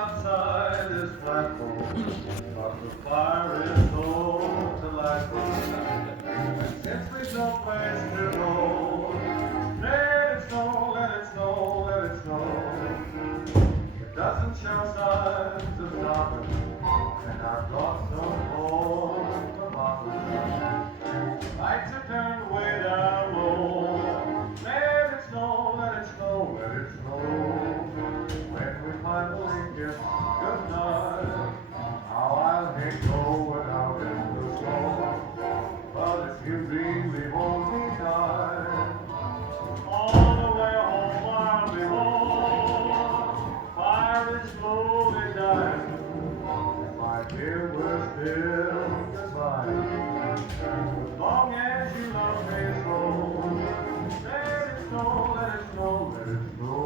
outside this platform, but the fire is so delightful. And since we've no place to go, let it snow, let it snow, let it snow. It doesn't show signs of stopping, and I've got some home tomatoes. Lights are turned way down low. Let it snow, let it snow, let it snow. When we finally get good night, how I'll hate going out in the snow. But if you really hold me tight, all the way home I'll be home. Fire is slowly dying, and my dear, we're still goodbye. As long as you love me so, let it snow, let it snow, let it snow.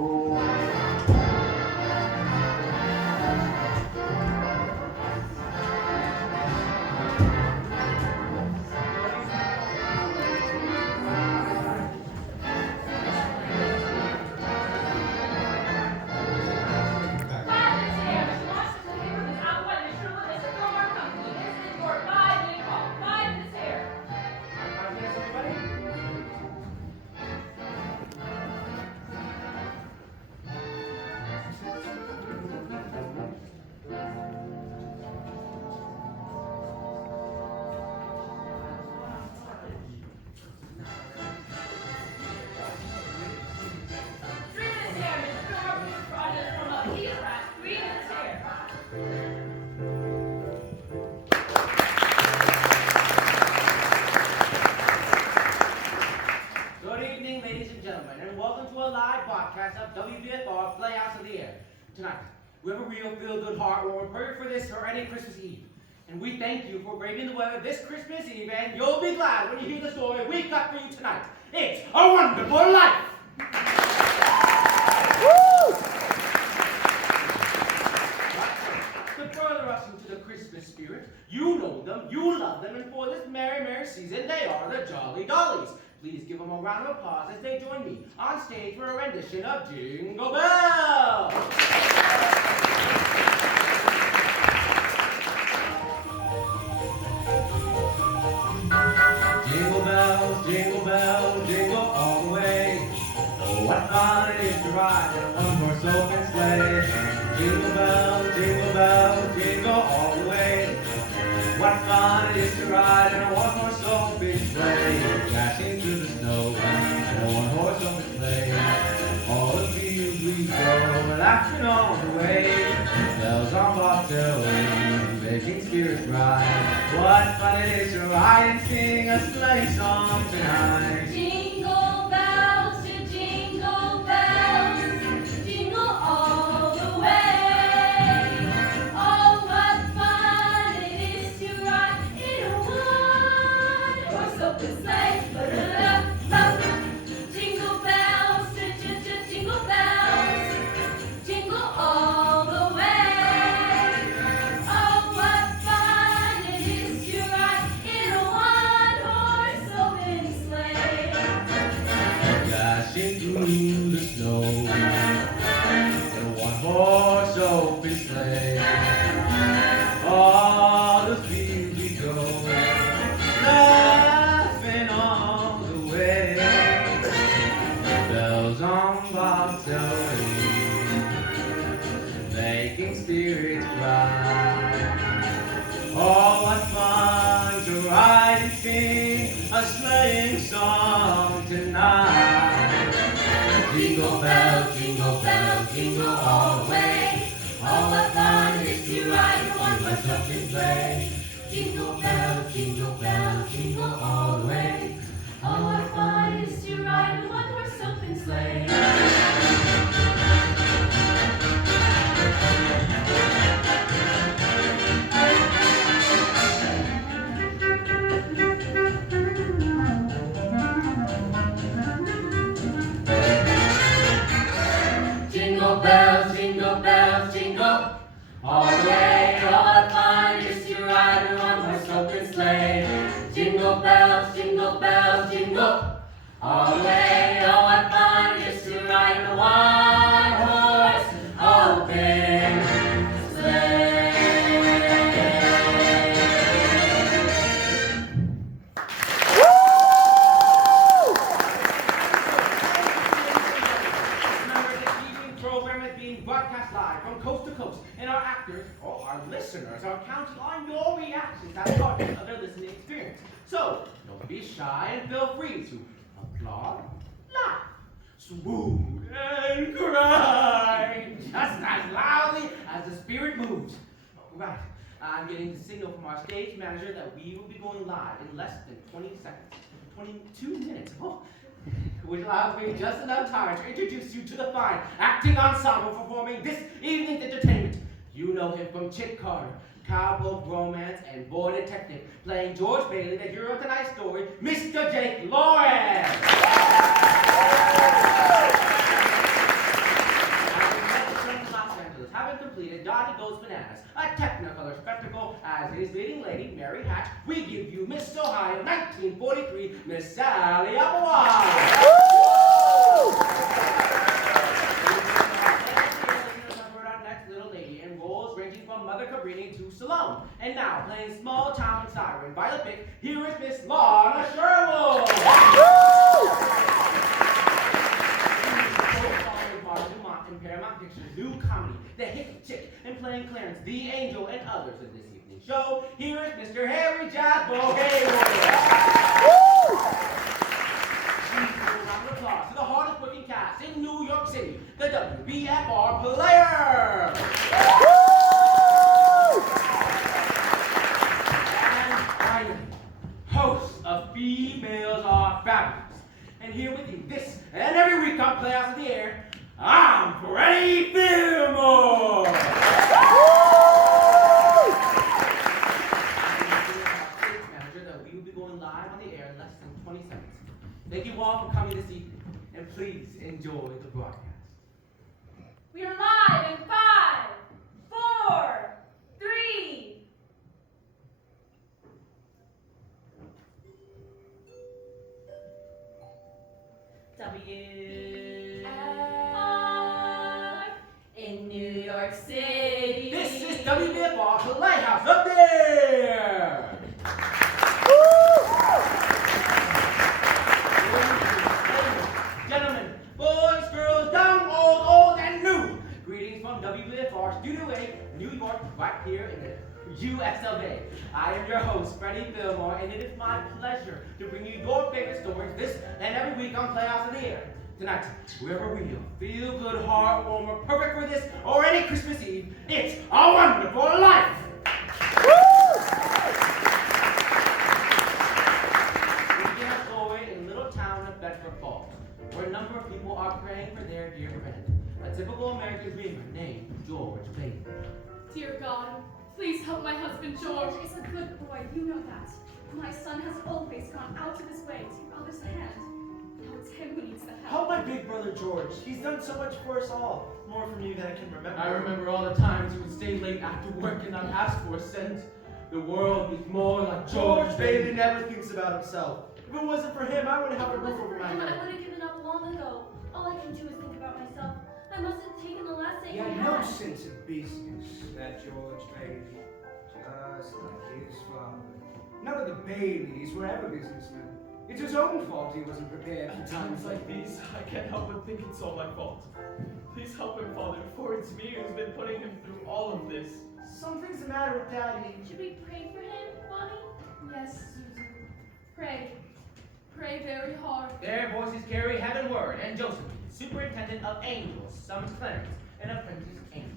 WBFR Playhouse of the Air. Tonight, we have a real feel-good, heartwarming, perfect for this or any Christmas Eve. And we thank you for braving the weather this Christmas Eve, and you'll be glad when you hear the story we've got for you tonight. It's A Wonderful Life! Woo! To further us into the Christmas spirit, you know them, you love them, and for this merry, merry season, they are the Jolly Dollies. Please give them a round of applause as they join me on stage for a rendition of Jingle Bells. Jingle bells, jingle all the way. Oh, what fun it is to ride in a one-horse open sleigh. Jingle bells, jingle all the way. What fun it is to ride in a one-horse open sleigh. Dashing through the snow in a one-horse open sleigh. All the fields we go, laughing all the way. Bells on bobtail ring, making spirits bright. What fun it is to ride and sing a sleigh song tonight. Jingle bells, jingle all the way. Oh, what fun it is to ride in a one-horse open sleigh. Jingle bells, jingle all the way. Oh, what fun it is to ride in a one-horse open sleigh. Dashing through the snow in a one-horse open sleigh. All the fields we go, laughing all the way. Bells on bobtail ring, making spirits bright. Oh, what fun to ride and sing a sleighing song tonight. Jingle bells, jingle all the way. Oh, what fun it is to ride in a one-horse open sleigh. Jingle bells, jingle all the way. Oh, what fun it is to ride in a one-horse open sleigh. Jingle bells, jingle all the way. Oh, what fun it is to ride in a one-horse open sleigh. Jingle bells, jingle all the way. Oh, what fun it is to ride being broadcast live from coast to coast, and our actors, or our listeners, are counting on your reactions as part of their listening experience. So, don't be shy and feel free to applaud, laugh, swoon, and cry just as loudly as the spirit moves. Right, I'm getting the signal from our stage manager that we will be going live in less than 20 seconds. 22 minutes. Oh, which allows me just enough time to introduce you to the fine acting ensemble performing this evening's entertainment. You know him from Chick Carter, Cowboy Romance, and Boy Detective, playing George Bailey, the hero of tonight's story, Mr. Jake Lawrence. Los Angeles, having completed Dottie Goes Bananas, a Technicolor spectacle as his leading lady, Mary Hatch, we give you Miss Ohio 1943, Miss Sally Applewhite. Our next little lady in roles ranging from Mother Cabrini to Salome. And now, playing small town siren Violet Pick, here is Miss Lorna Sherwood. In Paramount Pictures' new comedy, The Hit Chick, and playing Clarence, the Angel, and others in this evening's show, here is Mr. Harry Jasbo Hayward. Round of applause to the hardest working cast in New York City, the WBFR Players. And finally, hosts of Females Are Fabulous. And here with you this and every week on Playhouse of the Air, I'm Freddie Fillmore! I'm stage manager that we will be going live on the air in less than 20 seconds. Thank you all for coming this evening, and please enjoy the broadcast. We are live in 5, 4, 3. In New York City. This is WBFR Playhouse up there! Gentlemen, boys, girls, young, old, and new. Greetings from WBFR Studio A, New York, right here in the US of A. I am your host, Freddie Fillmore, and it is my pleasure to bring you your favorite stories this and every week on Playhouse of the Air. Tonight, we're a real, feel-good, heartwarmer, perfect for this or any Christmas Eve. It's A Wonderful Life! We begin our story in the little town of Bedford Falls, where a number of people are praying for their dear friend, a typical American dreamer named George Bailey. Dear God, please help my husband George. George is a good boy, you know that. My son has always gone out of his way to give others a hand. Now it's him who needs the help. Help my big brother George. He's done so much for us all. More for me than I can remember. I remember all the times he would stay late after work and not ask for a cent. The world was more like George Bailey never thinks about himself. If it wasn't for him, I wouldn't have a If it roof wasn't over for my him, I head. would have given up long ago. All I can do is think about myself. I must have taken the last thing He I had had. no sense of business, that George Bailey. Just like his father. None of the Baileys were ever businessmen. It's his own fault he wasn't prepared for At times like these, I can't help but think it's all my fault. Please help him, Father, for it's me who's been putting him through all of this. Something's the matter with Daddy. Should we pray for him, Mommy? Yes, Susan. Pray. Pray very hard. Their voices carry heavenward, and Joseph, superintendent of angels, summons Clarence, an apprentice angel.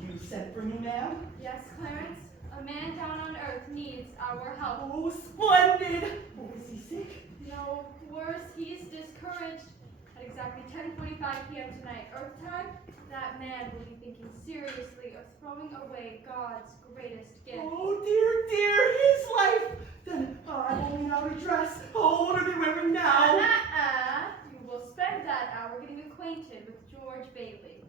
You sent for me, ma'am? Yes, Clarence. A man down on earth needs our help. Oh, splendid! Oh, is he sick? No, worse, he's discouraged. At exactly 10:45 p.m. tonight, Earth time, that man will be thinking seriously of throwing away God's greatest gift. Oh, dear, his life! Then I'm only out of dress. Oh, what are they wearing now? You will spend that hour getting acquainted with George Bailey.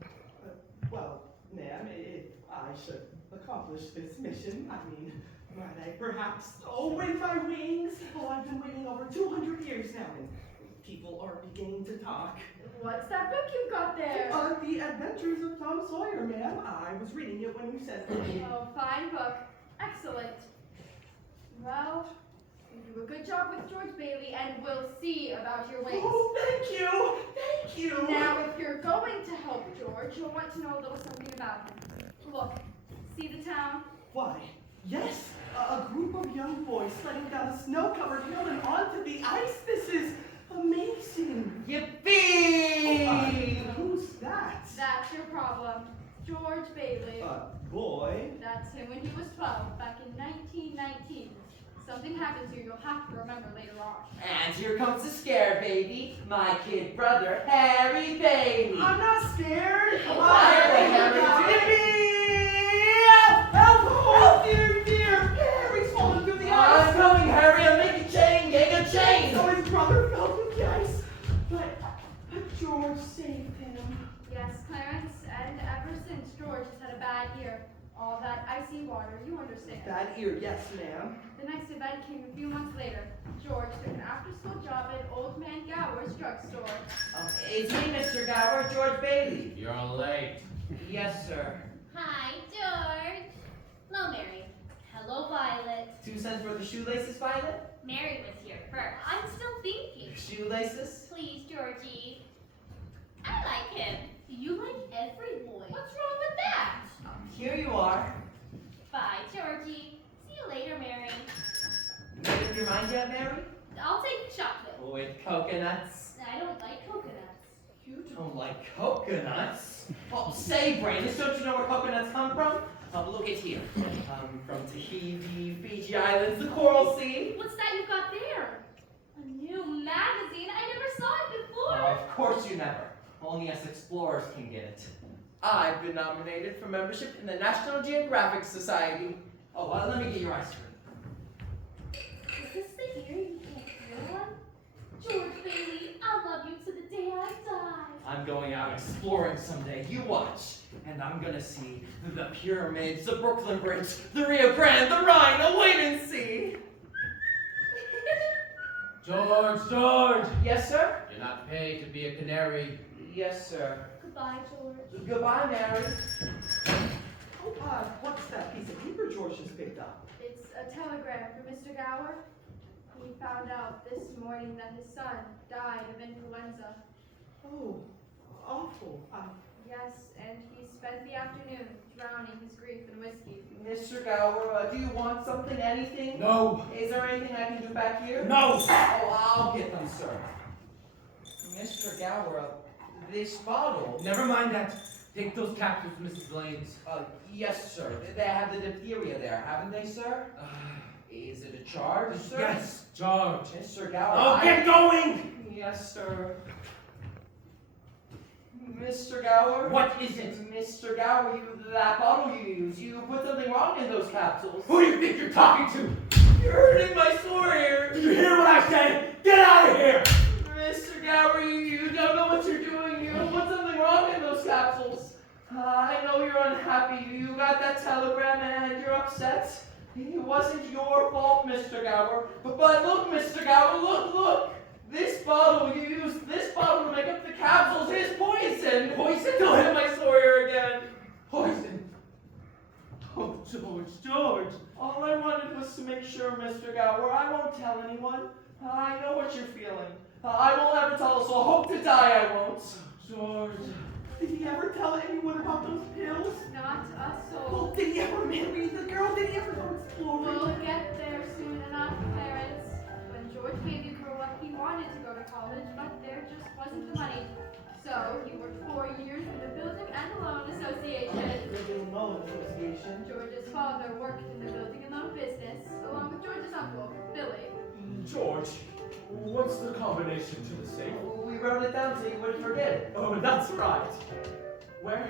Well, ma'am, if I should accomplish this mission, I mean, might I perhaps, win my wings? Oh, I've been waiting over 200 years now, and people are beginning to talk. What's that book you've got there? The Adventures of Tom Sawyer, ma'am. I was reading it when you sent for me. Oh, fine book. Excellent. Well, You do a good job with George Bailey, and we'll see about your wings. Oh, thank you! Thank you! Now, if you're going to help George, you'll want to know a little something about him. Look, see the town? Why, yes, a group of young boys sledding down a snow-covered hill and onto the ice. This is amazing. Yippee! Who's that? That's your problem. George Bailey. Boy. That's him when he was 12, back in 1919. Something happened to you, you'll have to remember later on. And here comes the scare baby, my kid brother, Harry Bailey. I'm not scared. Why are they having Help! Dear, dear! Harry's falling through the I'm ice. coming, Harry, I'll make a chain, gang a chain. So his brother fell through the ice. But George saved him. Yes, Clarence, and ever since George has had a bad year. All that icy water, you understand. Bad ear, yes, ma'am. The next event came a few months later. George took an after-school job at Old Man Gower's drugstore. It's me, Mr. Gower, George Bailey. You're late. Yes, sir. Hi, George. Hello, Mary. Hello, Violet. 2 cents for the shoelaces, Violet? Mary was here first. I'm still thinking. Shoelaces? Please, Georgie. I like him. You like every boy. What's wrong with that? Here you are. Bye, Georgie. See you later, Mary. Made up your mind yet, Mary? I'll take chocolate. With coconuts. I don't like coconuts. You don't like coconuts? Oh, say, Brandis, don't you know where coconuts come from? Look at here. From Tahiti, Fiji Islands, the Coral Sea. What's that you've got there? A new magazine? I never saw it before. Of course you never. Only us explorers can get it. I've been nominated for membership in the National Geographic Society. Oh, well, let me get your ice cream. Is this the year you can't hear one? George Bailey, I'll love you to the day I die. I'm going out exploring someday. You watch. And I'm gonna see the pyramids, the Brooklyn Bridge, the Rio Grande, the Rhine. Oh, wait and see. George! Yes, sir? You're not paid to be a canary. Yes, sir. Goodbye, George. Goodbye, Mary. Oh, what's that piece of paper George just picked up? It's a telegram for Mr. Gower. He found out this morning that his son died of influenza. Oh, awful. Yes, and he spent the afternoon drowning his grief in whiskey. Mr. Gower, do you want something, anything? No! Is there anything I can do back here? No! Oh, I'll get them, sir. Mr. Gower, this bottle. Never mind that. Take those capsules to Mrs. Blaine's. Yes, sir. They have the diphtheria there, haven't they, sir? Is it a charge, sir? Yes, George. Mr. Gower. Oh, get going! Yes, sir. Mr. Gower? What is it? Mr. Gower, that bottle you use, you put something wrong in those capsules. Who do you think you're talking to? You're hurting my sore ear. Did you hear what I said? Get out of here! Mr. Gower, you don't know what you're doing. You put something wrong in those capsules. I know you're unhappy. You got that telegram and you're upset. It wasn't your fault, Mr. Gower. But look, Mr. Gower, look. This bottle, you used this bottle to make up the capsules. It's poison. Poison? Don't hit my sore ear again. Poison! Oh, George! All I wanted was to make sure, Mr. Gower. I won't tell anyone. I know what you're feeling. I won't ever tell, so hope to die I won't. George! Did he ever tell anyone about those pills? Not a Oh, soul. did he ever marry the girl? Did he ever go exploring? We'll get there soon enough, Clarence. When George Bailey grew up, he wanted to go to college, but there just wasn't the money. So he worked 4 years in the Building and Loan Association. Building Loan Association. George's father worked in the building and loan business, along with George's uncle, Billy. George, what's the combination to the safe? We wrote it down so you wouldn't forget it. Oh, that's right. Where?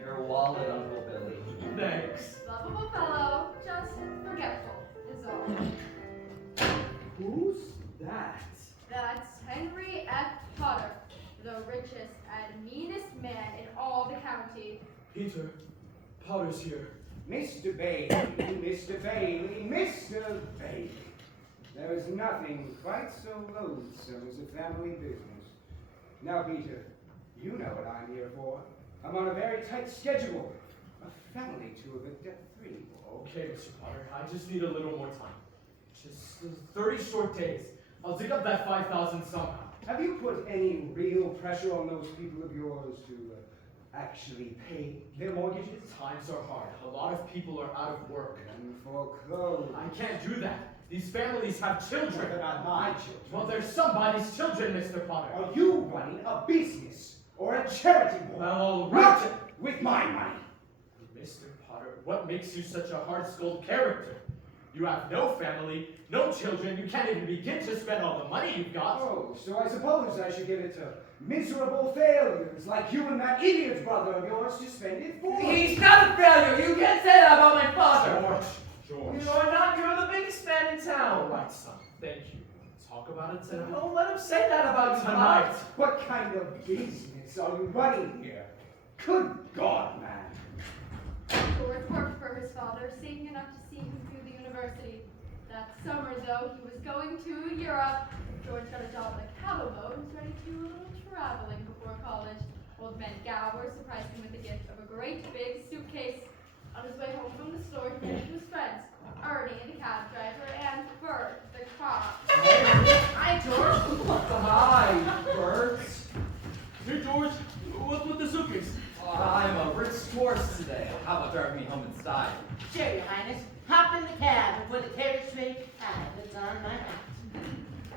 Your wallet, Uncle Billy. Thanks. Lovable fellow, just forgetful, is all. Who's that? That's Henry F. Potter, the richest and meanest man in all the county. Peter, Potter's here. Mr. Bailey, Mr. Bailey, Mr. Bailey. There is nothing quite so loathsome as a family business. Now, Peter, you know what I'm here for. I'm on a very tight schedule. A family tour with Death 3. Okay, Mr. Potter, I just need a little more time. Just 30 short days. I'll dig up that 5,000 somehow. Have you put any real pressure on those people of yours to actually pay their mortgages? Times are hard. A lot of people are out of work. And foreclosed. I can't do that. These families have children. They're not my children. Well, they're somebody's children, Mr. Potter. Are you running a business or a charity board? Well, all right. Not with my money. Mr. Potter, what makes you such a hard-skulled character? You have no family, no children, you can't even begin to spend all the money you've got. Oh, so I suppose I should give it to miserable failures like you and that idiot brother of yours to spend it for. He's not a failure. You can't say that about my father. George. You're not. You're the biggest man in All town. right, son. Thank you. Talk about it tonight. Don't let him say that about you, Tonight. Pop. What kind of business are you running here? Good God, man. George worked for his father, saving enough to see him through the university. That summer, though, he was going to Europe. George got a job on a cattle boat and started to do a little traveling before college. Old man Gower surprised him with the gift of a great big suitcase. On his way home from the store, he met his friends, Ernie, the cab driver, and Bert, the cop. Hi, George. Hi, Bert. Hey, George. What's with the suitcase? I'm a rich tourist today. How about driving me home in style? Sure, Your Highness. Hop in the cab and put the carriage straight that's on my hat.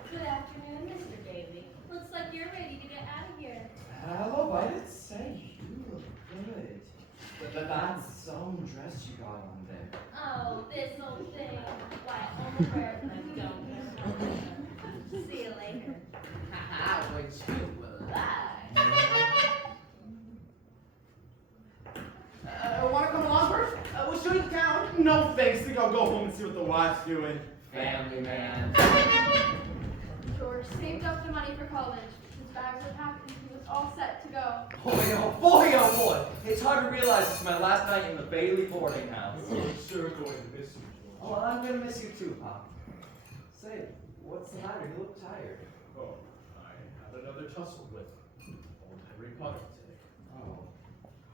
Good afternoon, Mr. Daly. Looks like you're ready to get out of here. Hello, I did say you look good. But that's some dress you got on there. Oh, this old thing. Why, only wear it when I don't. See you later. Haha, which you will lie. Want to come along, Bert? We'll show you the town. No thanks. Think I'll go home and see what the wife's doing. Family man. George saved up the money for college. His bags were packed and he was all set to go. Boy, oh boy. It's hard to realize it's my last night in the Bailey boarding house. I'm sure going to miss you, George. Oh, I'm gonna miss you too, Pop. Say, what's the matter? You look tired. Oh, I had another tussle with old Harry Potter today. Oh.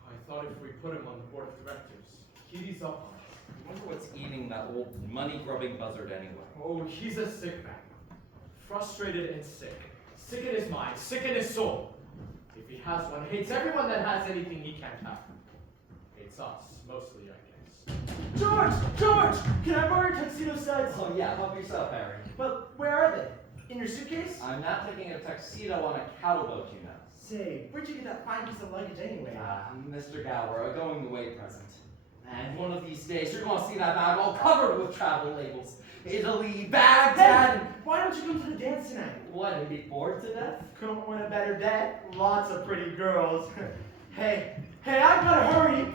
I thought if we put him on the board of directors, he'd ease up on us. I wonder what's eating that old money-grubbing buzzard anyway. Oh, he's a sick man. Frustrated and sick. Sick in his mind, sick in his soul. If he has one, hates everyone that has anything he can't have. Hates us, mostly, I guess. George! George! Can I borrow your tuxedo studs? Oh yeah, help yourself, Harry. But where are they? In your suitcase? I'm not taking a tuxedo on a cattle boat, you know. Say, where'd you get that fine piece of luggage anyway? Mr. Gower, a going-away present. And one of these days, you're gonna see that bag all covered with travel labels. Italy, Baghdad, and Why don't you come to the dance tonight? what, and be bored to death? Couldn't want a better dad. Lots of pretty girls. hey, I gotta hurry.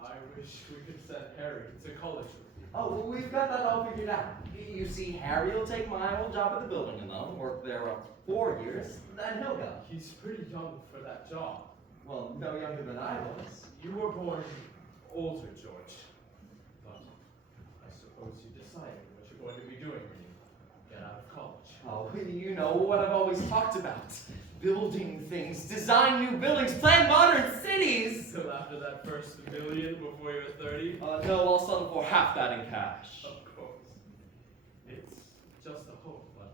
I wish we could send Harry to college with you. Oh, well, we've got that all figured out. You see, Harry will take my old job at the building alone, work there 4 years, then he'll go. He's pretty young for that job. Well, no younger than I was. You were born older, George. But I suppose you decided what you're going to be doing when you get out of college. Oh, you know what I've always talked about. Building things, design new buildings, plan modern cities! Still after that first million before you were 30? No, I'll settle for half that in cash. Of course. It's just a hope, but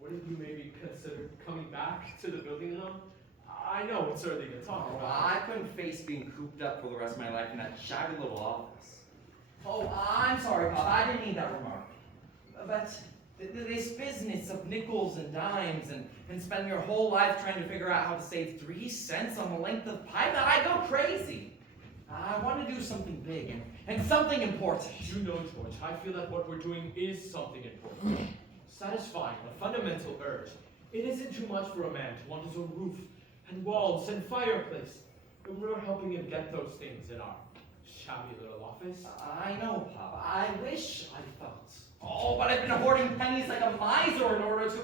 wouldn't you maybe consider coming back to the building alone? I know it's early to talk Oh, about. I couldn't face being cooped up for the rest of my life in that shabby little office. Oh, I'm sorry, Pop. I didn't mean that remark. But this business of nickels and dimes and spend your whole life trying to figure out how to save 3 cents on the length of pipe, I go crazy. I want to do something big and something important. You know, George, I feel that what we're doing is something important. Satisfying a fundamental urge. It isn't too much for a man to want his own roof and walls and fireplace. And we're helping him get those things in our shabby little office. I know, Pop. I wish I felt. Oh, but I've been hoarding pennies like a miser in order to.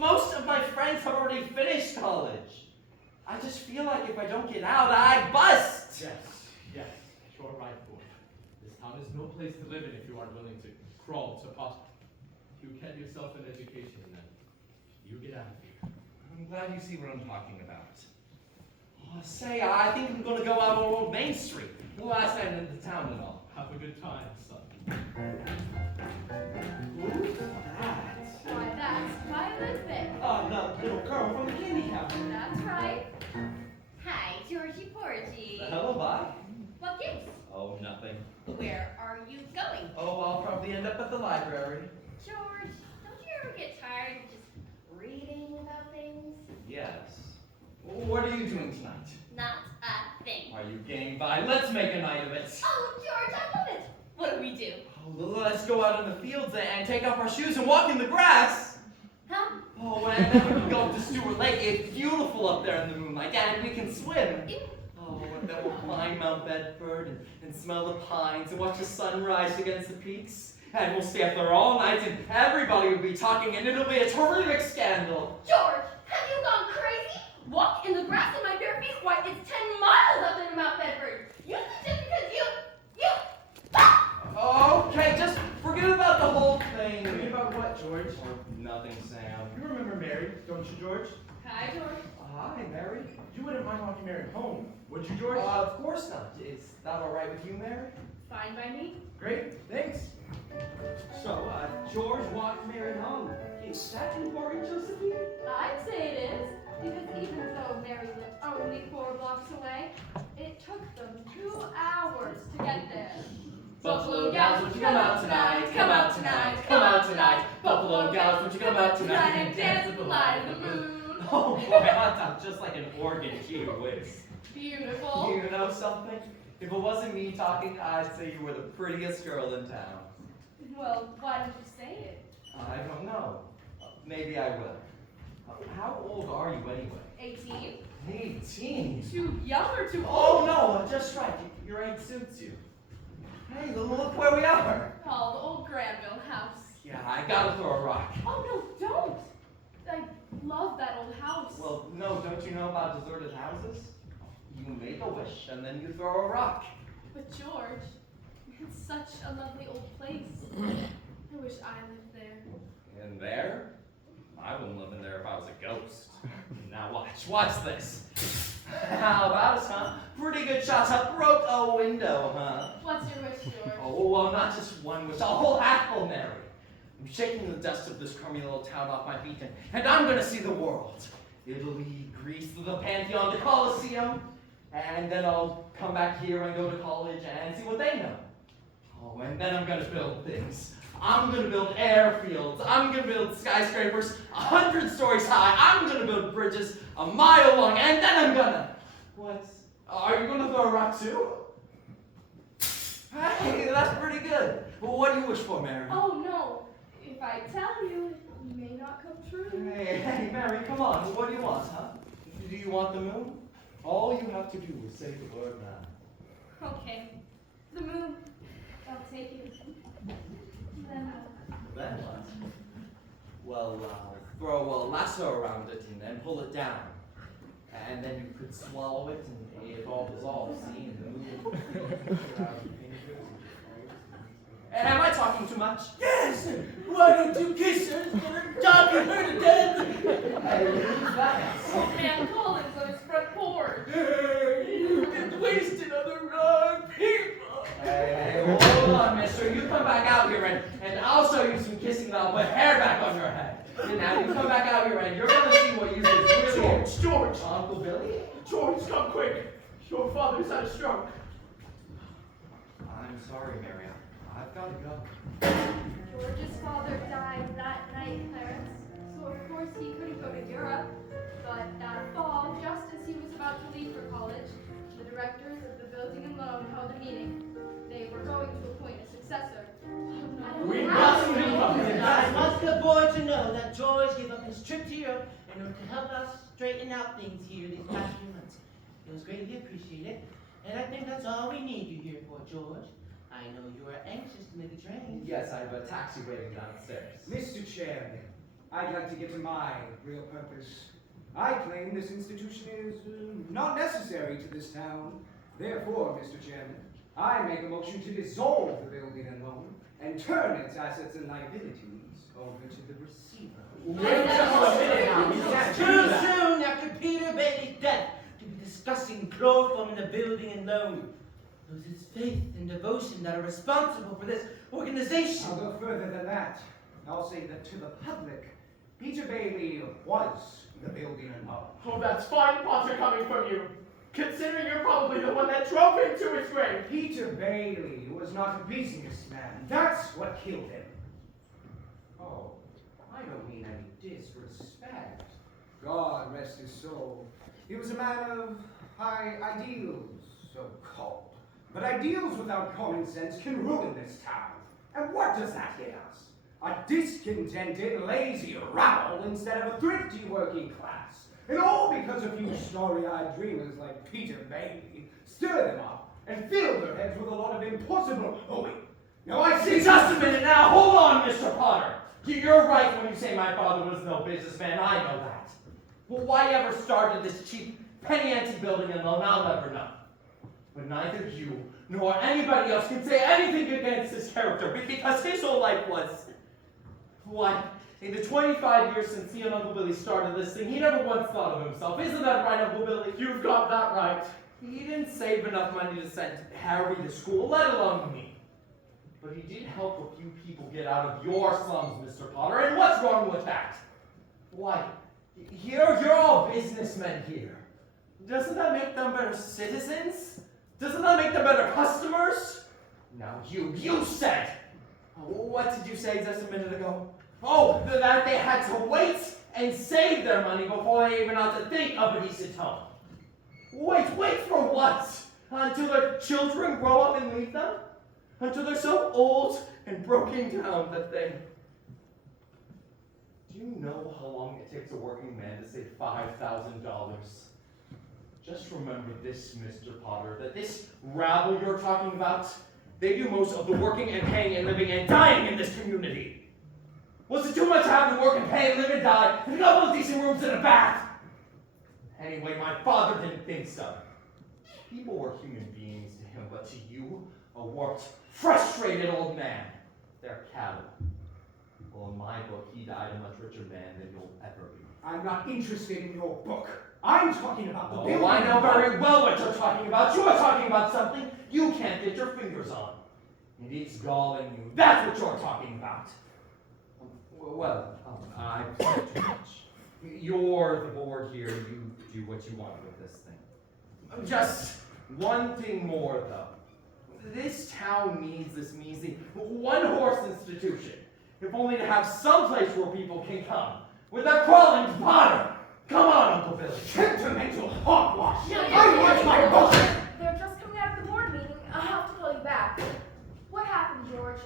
Most of my friends have already finished college. I just feel like if I don't get out, I bust. Yes, you're right, boy. This town is no place to live in if you aren't willing to crawl to pot. You get yourself an education and then you get out of here. I'm glad you see what I'm talking about. Oh, say, I think I'm going to go out on Old Main Street. Last night in the town and all. Have a good time, son. Who's that? Why, that's Violet Bay. The little girl from the candy counter. That's right. Hi, Georgie Porgy. Hello, Vi. What gives? Oh, nothing. Where are you going? Oh, I'll probably end up at the library. George, don't you ever get tired of just reading about things? Yes. What are you doing tonight? Not a thing. Are you game, Vi? Let's make a night of it. Oh, George, I love it. What do we do? Oh, let's go out in the fields and take off our shoes and walk in the grass. Huh? Oh, and then we can go up to Stewart Lake. It's beautiful up there in the moonlight, and we can swim. Ew. Oh, and then we'll climb Mount Bedford and smell the pines and watch the sun rise against the peaks. And we'll stay up there all night, and everybody will be talking, and it'll be a terrific scandal. George, have you gone crazy? Walk in the grass in my bare feet? Why, it's 10 miles up there to Mount Bedford. You think just because you... Okay, just forget about the whole thing. Forget about what, George? Oh, nothing, Sam. You remember Mary, don't you, George? Hi, George. Hi, Mary. You wouldn't mind walking Mary home, would you, George? Of course not. Is that all right with you, Mary? Fine by me. Great, thanks. So, George walked Mary home. Is that important, Josephine? I'd say it is, because even though Mary lived only 4 blocks away, it took them 2 hours to get there. Buffalo gals, won't you come out tonight? Come out tonight, come out tonight. Buffalo gals, won't you come out tonight and dance with the light of the moon? Oh boy, that sounds just like an organ. Gee whiz. Beautiful. You know something? If it wasn't me talking, I'd say you were the prettiest girl in town. Well, why don't you say it? I don't know. Maybe I will. How old are you anyway? 18? 18. Too young or too Oh old? no, just right. Your age suits you. Hey, look where we are. Oh, the old Granville house. Yeah, I gotta throw a rock. Oh, no, don't. I love that old house. Well, no, don't you know about deserted houses? You make a wish and then you throw a rock. But George, it's such a lovely old place. I wish I lived there. In there? I wouldn't live in there if I was a ghost. Now watch this. How about it, huh? Pretty good shots. I broke a window, huh? What's your wish, George? Oh, well, not just one wish, a whole hatful, Mary. I'm shaking the dust of this crummy little town off my feet, and I'm gonna see the world. Italy, Greece, the Pantheon, the Colosseum, and then I'll come back here and go to college and see what they know. Oh, and then I'm gonna build things. I'm gonna build airfields. I'm gonna build skyscrapers 100 stories high. I'm gonna build bridges a mile long, and then I'm gonna... What? Are you gonna throw a rock too? Hey, that's pretty good. Well, what do you wish for, Mary? Oh, no. If I tell you, it may not come true. Hey, Mary, come on. What do you want, huh? Do you want the moon? All you have to do is say the word now. Okay. The moon. I'll take it. Then Then what? Well, throw a lasso around it and then pull it down. And then you could swallow it and it all dissolves, see? And the moon. And am I talking too much? Yes! Why don't you kiss her instead of chopping her to death? Hey, who's that? old man Collins on his front porch. You get wasted on the wrong people. Hey, hold on, mister. You come back out here and I'll show you some kissing and I'll put hair back on your head. And now you come back out here and you're gonna see what you did really. George! Uncle Billy? George, come quick. Your father's had a stroke. I'm sorry, Mary. I've got to go. George's father died that night, Clarence, so of course he couldn't go to Europe. But that fall, just as he was about to leave for college, the directors of the building and loan held a meeting. They were going to appoint a successor. We've got some income. I want the boy to know that George gave up his trip to Europe in order to help us straighten out things here these past few months. It was greatly appreciated, and I think that's all we need you here for, George. I know you are anxious to make a train. Yes, I have a taxi waiting downstairs. Mr. Chairman, I'd like to get to my real purpose. I claim this institution is not necessary to this town. Therefore, Mr. Chairman, I make a motion to dissolve the building and loan and turn its assets and liabilities over to the receiver. Wait just a minute now. You can't do Too that. soon after Peter Bailey's death to be discussing chloroform in the building and loan. Those it's faith and devotion that are responsible for this organization. I'll go further than that. I'll say that to the public, Peter Bailey was the building and all. Oh, that's fine, Potter, coming from you. Considering you're probably the one that drove him to his grave. Peter Bailey was not a businessman. That's what killed him. Oh, I don't mean any disrespect. God rest his soul. He was a man of high ideals, so-called. But ideals without common sense can ruin this town. And what does that get us? A discontented, lazy rabble instead of a thrifty working class. And all because a few starry-eyed dreamers like Peter Bailey stir them up and fill their heads with a lot of impossible... Oh, wait. No, I see... Just a minute now. Hold on, Mr. Potter. You're right when you say my father was no businessman. I know that. Well, why ever started this cheap penny-ante building, and I'll never know. But neither you nor anybody else can say anything against his character, because his whole life was... Why, in the 25 years since he and Uncle Billy started this thing, he never once thought of himself. Isn't that right, Uncle Billy? You've got that right. He didn't save enough money to send Harry to school, let alone me. But he did help a few people get out of your slums, Mr. Potter, and what's wrong with that? Why, you're all businessmen here. Doesn't that make them better citizens? Doesn't that make them better customers? Now you said, what did you say just a minute ago? Oh, that they had to wait and save their money before they even had to think of a decent home. Wait for what? Until their children grow up and leave them? Until they're so old and broken down that they... Do you know how long it takes a working man to save $5,000? Just remember this, Mr. Potter, that this rabble you're talking about, they do most of the working and paying and living and dying in this community. Was it too much to have to work and pay and live and die and a couple of decent rooms and a bath? Anyway, my father didn't think so. People were human beings to him, but to you, a warped, frustrated old man. They're cattle. Well, in my book, he died a much richer man than you'll ever be. I'm not interested in your book. I'm talking about the building. Oh, I know very well what you're talking about. You're talking about something you can't get your fingers on. And it's galling you. That's what you're talking about. I've said too much. You're the board here. You do what you want with this thing. Just one thing more, though. This town needs this measly one-horse institution, if only to have some place where people can come without crawling to Potter. Come on, Uncle Billy. Sentimental hogwash. I want my book. They're just coming out of the board meeting. I'll have to call you back. What happened, George?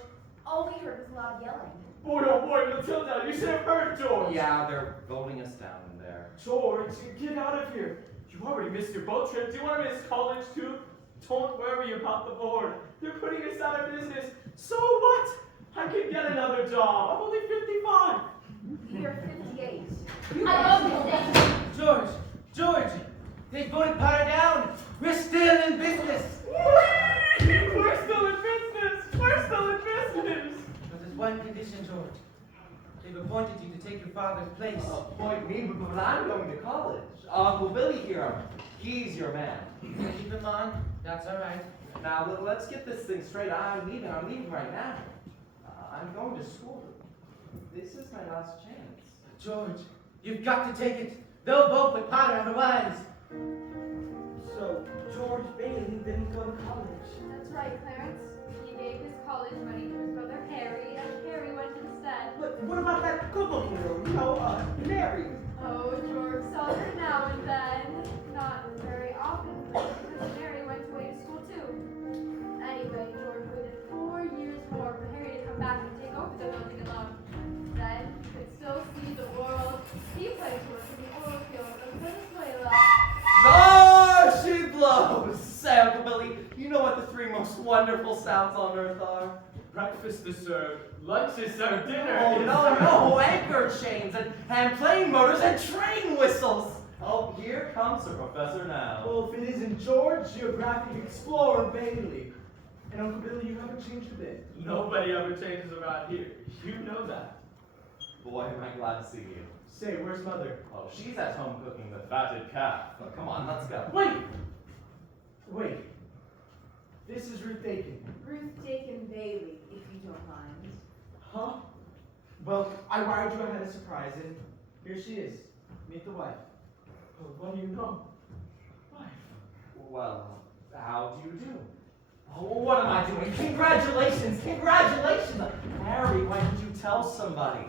All we heard was loud yelling. Boy, oh boy, Matilda, you should have heard, George. Yeah, they're voting us down in there. George, get out of here. You already missed your boat trip. Do you want to miss college too? Don't worry about the board. They're putting us out of business. So what? I can get another job. I'm only 55. You're 58. I love this thing. George, they voted Potter down. We're still in business. We're still in business. We're still in business. But there's one condition, George. They've appointed you to take your father's place. Appoint me, but I'm going to college. Uncle Billy here, he's your man. Keep him on. That's all right. Now, let's get this thing straight. I'm leaving right now. I'm going to school. This is my last chance. George, you've got to take it. They'll vote with Potter otherwise. So, George Bailey didn't go to college. That's right, Clarence. He gave his college money to his brother Harry, and Harry went instead. But what about that good-looking girl, Mary? Oh, George saw her now and then. Not very often, because Mary went away to school too. Anyway, George waited 4 years more for Harry to come back and take over the building alone. Then he could still see the world. He played to us in the oil fields of Venezuela. Oh, she blows! Say, Uncle Billy, you know what the three most wonderful sounds on earth are? Breakfast is served. Lunch is served. Dinner Oh, is no, anchor chains and plane motors and train whistles. Oh, here comes the professor now. Well, if it isn't George, Geographic Explorer Bailey. And Uncle Billy, you haven't changed a bit. Nobody ever changes around here. You know that. Boy, am I glad to see you. Say, where's Mother? Oh, she's at home cooking the fatted calf. Oh, come on, let's go. Wait! This is Ruth Dakin. Ruth Dakin Bailey, if you don't mind. Huh? Well, I wired you I had a surprise, and here she is. Meet the wife. Oh, what do you know? Wife. Well, how do you do? Oh, what am I doing? Congratulations! Congratulations! Harry, why didn't you tell somebody?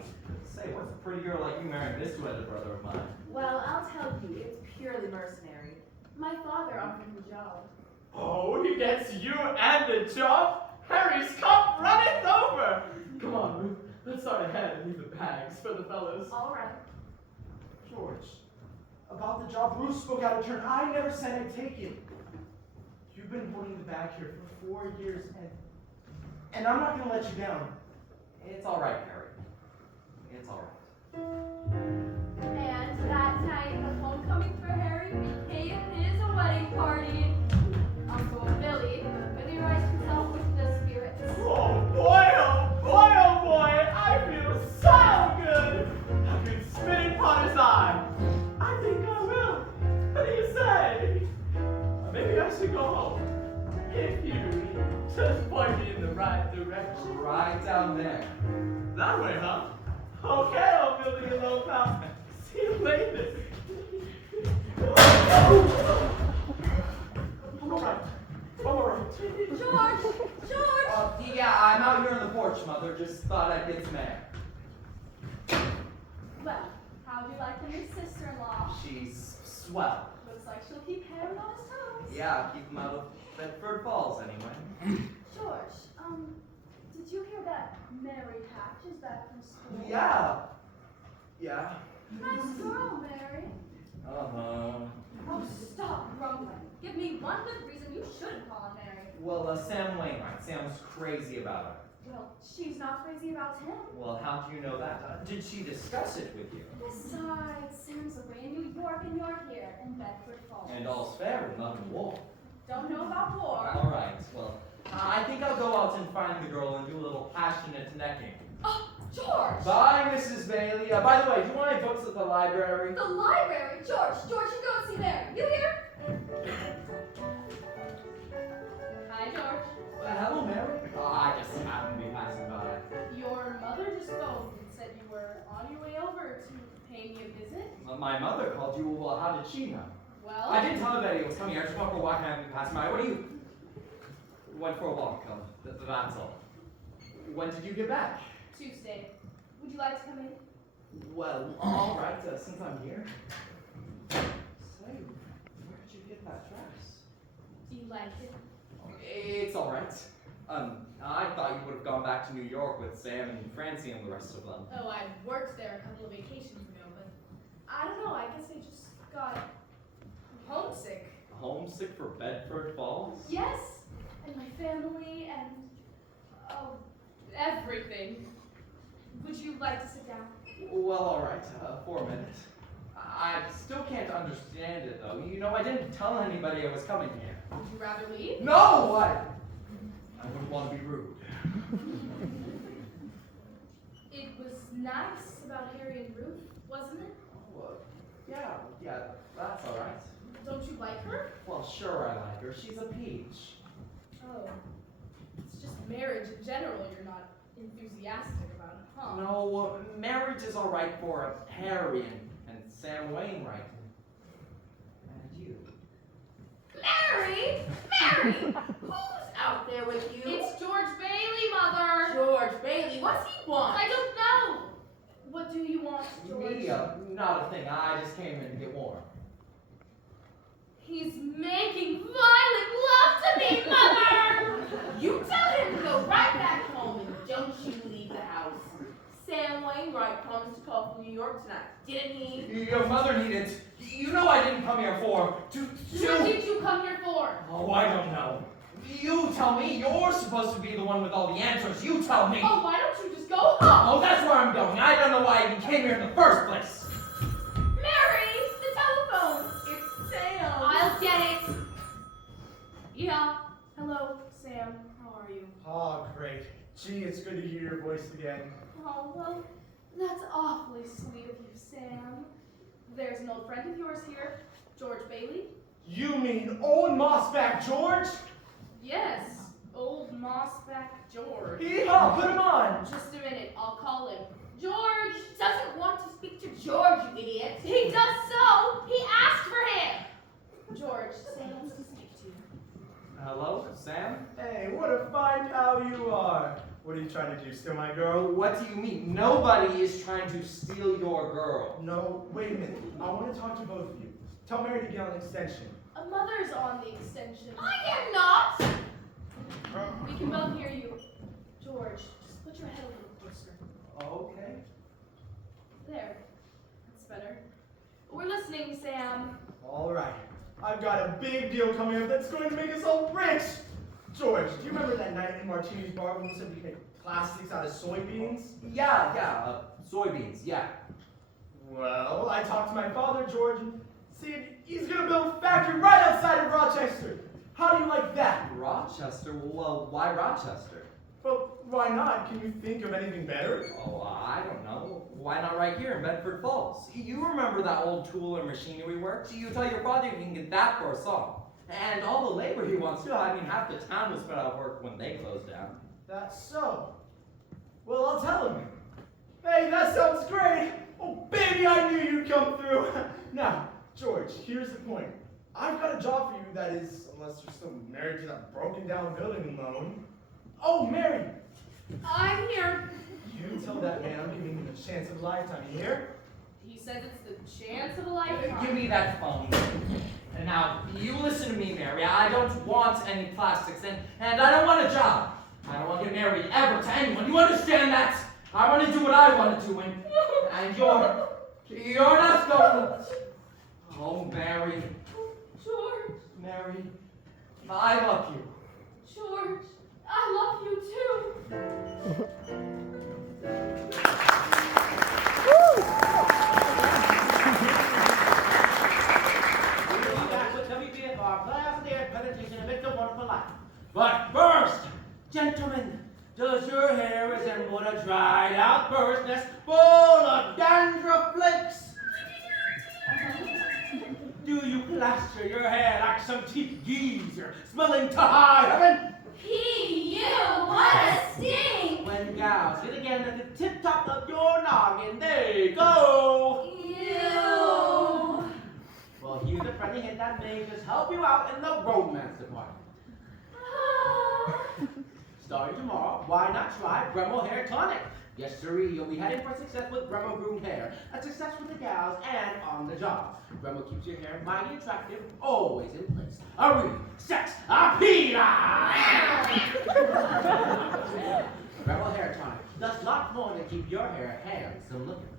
Say, what's a pretty girl like you marrying this wedded brother of mine? Well, I'll tell you, it's purely mercenary. My father offered him the job. Oh, he gets you and the job? Harry's cup runneth over! Come on, Ruth. Let's start ahead and leave the bags for the fellas. All right. George, about the job, Ruth spoke out of turn. I never said I'd take it. You've been holding the bag here for 4 years, and I'm not going to let you down. It's all right, Harry. It's all right. And that night, the homecoming for Harry became his wedding party. Uncle Billy rights himself with the spirits. Oh boy, oh boy, oh boy! I feel so good! I've been spitting upon his eye. I think I will. What do you say? Maybe I should go home. If you just point me in the right direction. Right down there. That way, huh? Okay, old Billy and old pal. See you later. I'm all right. I'm all right. George! George! Yeah, I'm out here on the porch, Mother. Just thought I'd get some air. Well, how do you like the new sister-in-law? She's swell. Looks like she'll keep Harry on his toes. Yeah, keep him out of Bedford Falls anyway. George, did you hear that Mary Hatch is back from school? Yeah. Yeah. Nice girl, Mary. Uh-huh. Oh, stop grumbling. Give me one good reason you shouldn't call her Mary. Well, Sam Wainwright. Sam was crazy about her. Well, she's not crazy about him. Well, how do you know that? Did she discuss it with you? Besides, Sam's away in New York and you're here in Bedford Falls. And all's fair with love and war. Don't know about war. All right. Well, I think I'll go out and find the girl and do a little passionate necking. Oh, George! Bye, Mrs. Bailey. By the way, do you want any books at the library? The library? George, you go and see Mary. You here? Hi, George. Hello, Mary. I just happened to be passing by. Your mother just phoned and said you were on your way over to pay me a visit. My mother called you. Well, how did she know? Well, I didn't tell her that he was coming. I just went for a walk and happened to be passing by. What do you... Went for a walk. That's all. When did you get back? Tuesday. Would you like to come in? Well, all right, since I'm here. Say, where did you get that dress? Do you like it? It's all right. I thought you would have gone back to New York with Sam and Francie and the rest of them. Oh, I worked there a couple of vacations ago, but I don't know. I guess I just got homesick. Homesick for Bedford Falls? Yes, and my family and everything. Would you like to sit down? Well, all right, for a minute. I still can't understand it, though. You know, I didn't tell anybody I was coming here. Would you rather leave? No! I wouldn't want to be rude. It was nice about Harry and Ruth, wasn't it? Well, yeah, that's all right. Don't you like her? Well, sure I like her. She's a peach. Oh, it's just marriage in general you're not enthusiastic about, huh? No, marriage is all right for Harry and Sam Wainwright. And you. Mary! Mary! Who's out there with you? It's George Bailey, Mother! George Bailey, what's he want? I don't know! What do you want, George? Me? Not a thing. I just came in to get warm. He's making violent love to me, Mother! You tell him to go right back home and don't you leave the house. Sam Wainwright promised to call from New York tonight, didn't he? Your mother needed. You know I didn't come here for What did you come here for? Oh, I don't know. You tell me. You're supposed to be the one with all the answers. You tell me. Oh, why don't you just go home? Oh, that's where I'm going. I don't know why I even came here in the first place. Mary! The telephone! It's Sam! I'll get it. Yeah. Hello, Sam. How are you? Oh, great. Gee, it's good to hear your voice again. Oh, well, that's awfully sweet of you, Sam. There's an old friend of yours here, George Bailey. You mean Owen Mossback George? Yes. George. Hee-haw, put him on! Just a minute, I'll call him. George doesn't want to speak to George, you idiot. He does so. He asked for him. George, Sam wants to speak to you. Hello, Sam? Hey, what a fine pal you are. What are you trying to do, steal my girl? What do you mean? Nobody is trying to steal your girl. No, wait a minute. I want to talk to both of you. Tell Mary to get on the extension. A mother's on the extension. I am not. We can both hear you. George, just put your head a little closer. Okay. There. That's better. We're listening, Sam. All right. I've got a big deal coming up that's going to make us all rich. George, do you remember that night in Martini's bar when you said we make plastics out of soybeans? Yeah, soybeans, yeah. Well, I talked to my father, George, and said he's going to build a factory right outside of Rochester. How do you like that? Rochester? Well, why Rochester? Well, why not? Can you think of anything better? Oh, I don't know. Why not right here in Bedford Falls? You remember that old tool and machinery works? You tell your father you can get that for a song. And all the labor he wants to, I mean, half the town was put out of work when they closed down. That's so. Well, I'll tell him. Hey, that sounds great. Oh, baby, I knew you'd come through. Now, George, here's the point. I've got a job for you that is, unless you're still married to that broken down building loan. Oh, Mary! I'm here. You tell that man I'm giving him the chance of a lifetime, you hear? He says it's the chance of a lifetime. Give me that phone. And now, you listen to me, Mary. I don't want any plastics, and I don't want a job. I don't want to get married ever to anyone. You understand that? I want to do what I want to do, and you're not going. Oh, Mary. George. Mary, I love you. George, I love you too. We'll be back with WBFR class and their presentation of It's a Wonderful Life. But first, gentlemen, does your hair resemble a dried out bird's nest full of dandruff flakes? Do you plaster your hair like some cheap geezer smelling to high heaven? You, what a stink! When gals get again at the tip top of your noggin, they go. Ew! Well, here's a friendly hint that may just help you out in the romance department. Starting tomorrow, why not try Bremel Hair Tonic? Yes, sirree, you'll be heading for success with Bremel groomed hair. A success with the gals and on the job. Bremel keeps your hair mighty attractive, always in place. Hurry, sex, appeal! Bremel Hair Tonic does lot more than keep your hair handsome looking.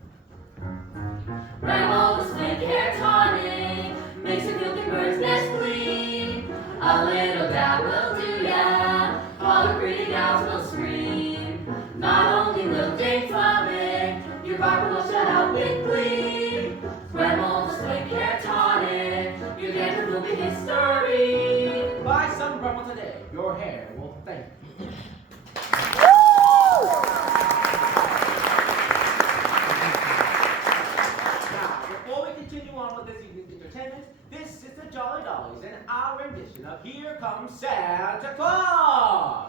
Bremel the Swank Hair Tonic makes your filthy bird's nest clean. A little dab will do ya, all the pretty gals will scream. Not only will they from it, your barber will shut out with glee. Bremel the Swank Hair Tonic, your dandruff will be history. Buy some Bremel today, your hair will thank you. Now, before we continue on with this evening's entertainment, this is the Jolly Dollies and our rendition of Here Comes Santa Claus!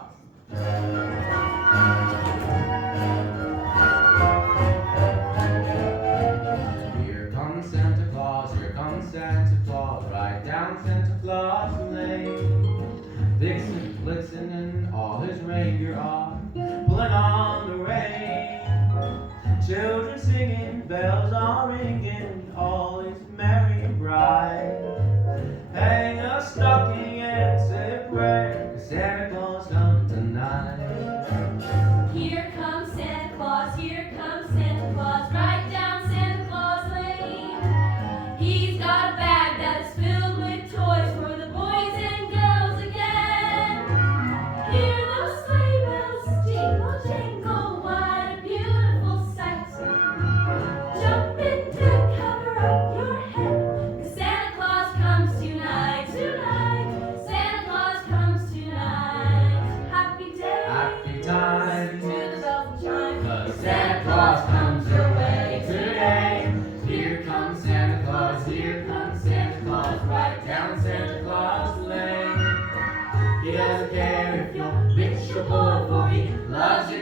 Here comes Santa Claus, right down Santa Claus Lane. Vixen, Blitzen, and all his reindeer are pulling on the rein. Children singing, bells are ringing, all is merry and bright. Hang a stocking and say a prayer, 'cause Santa Claus comes tonight. Here comes Santa Claus, right down Santa Claus Lane. He's got a bag that is filled with toys for the boys and girls again. Hear those sleigh bells jingle, jingle, what a beautiful sight. Jump in to cover up your head, 'cause Santa Claus comes tonight, tonight. Santa Claus comes tonight. Happy day. Happy time. To the bells and chime. 'Cause Santa Claus comes your way today. Here comes Santa Claus, right down Santa Claus Lane. He doesn't care if you're rich or poor, for he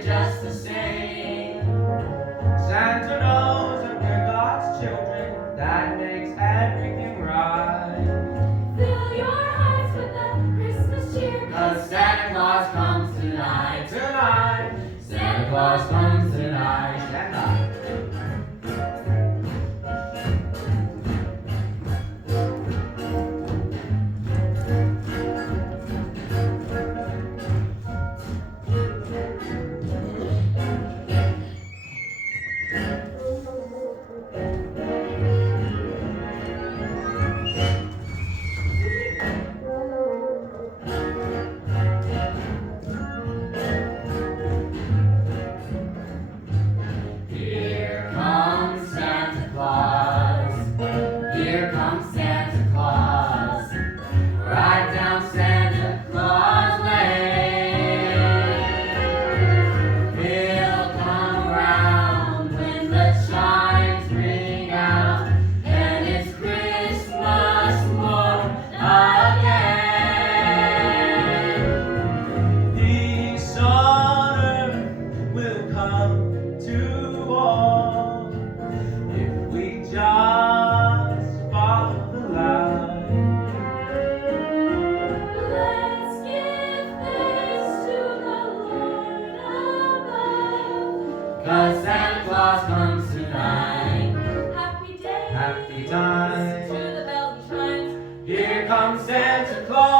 just the same. Santa knows that we're God's children, that makes everything right. Fill your hearts with the Christmas cheer, 'Cause Santa Claus comes tonight, tonight. Santa Claus comes tonight. Stand up. Here comes Santa Claus. Here comes Santa Claus. Right down Santa Claus Lane. He'll come around when the chimes ring out, and it's Christmas morn again. Peace on earth will come to all if we just follow the light. Let's give thanks to the Lord above, 'cause Santa Claus comes tonight. Happy days, Happy time. to the bells and chimes. Here comes Santa Claus.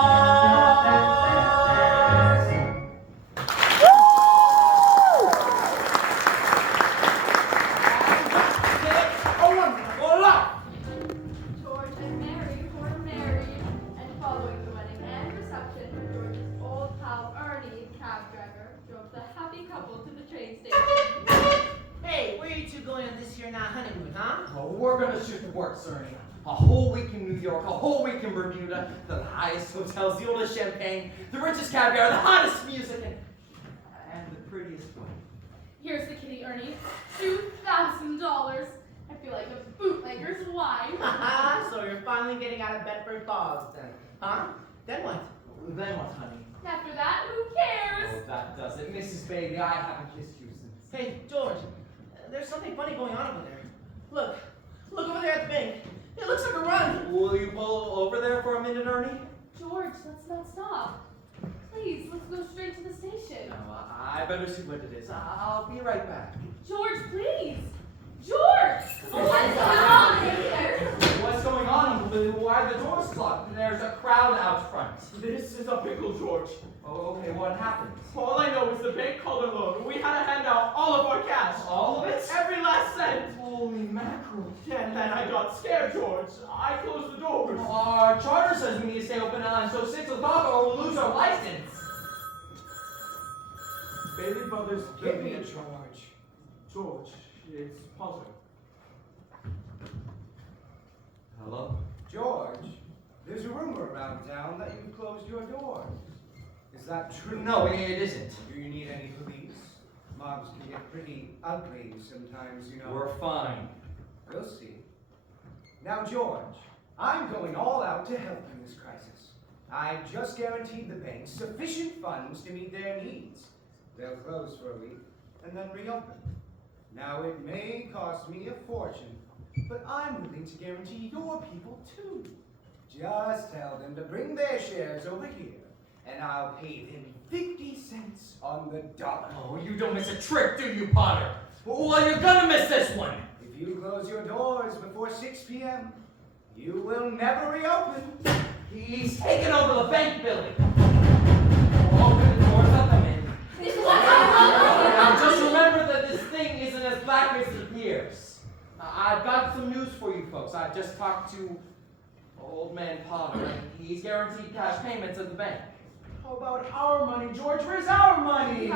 George and Mary were married, and following the wedding and reception, George's old pal Ernie, cab driver, drove the happy couple to the train station. Hey, where are you two going on this year now honeymoon, huh? Oh, we're gonna shoot the works, Ernie. A whole week in New York, a whole week in Bermuda, the highest hotels, the oldest champagne, the richest caviar, the hottest music, and the prettiest women. Here's the kitty, Ernie. $2,000. I feel like a bootlegger's wife. So you're finally getting out of Bedford Falls then, huh? Then what? Then what, honey? After that, who cares? Oh, that does it. Mrs. Bailey, I haven't kissed you since. Hey, George, there's something funny going on over there. Look over there at the bank. It looks like a run. Will you pull over there for a minute, Ernie? George, let's not stop. Please, let's go straight to the station. No, I better see what it is. I'll be right back. George, please! George! What's going on here? What's going on? Why are the doors locked? There's a crowd out front. This is a pickle, George. Oh, okay, what happened? All I know is the bank called a loan. We had to hand out all of our cash. All of it? Every last cent. Holy mackerel. Yeah, and then I got scared, George. I closed the doors. Our charter says we need to stay open until 6 o'clock or we'll lose our license. Bailey Brothers, Give me a charge. George, it's Potter. Hello? George, there's a rumor around town that you've closed your doors. Is that true? No, it isn't. Do you need any police? Mobs can get pretty ugly sometimes, you know. We're fine. We'll see. Now, George, I'm going all out to help in this crisis. I just guaranteed the bank sufficient funds to meet their needs. They'll close for a week and then reopen. Now, it may cost me a fortune, but I'm willing to guarantee your people too. Just tell them to bring their shares over here, and I'll pay them 50 cents on the dollar. Oh, you don't miss a trick, do you, Potter? Well, you're gonna miss this one. If you close your doors before 6 p.m., you will never reopen. He's taken over the bank building. Open the doors, let them in. Now just remember that this thing isn't as black as it appears. I've got some news for you folks. I've just talked to Old Man Potter, and he's guaranteed cash payments at the bank. How about our money, George? Where's our money?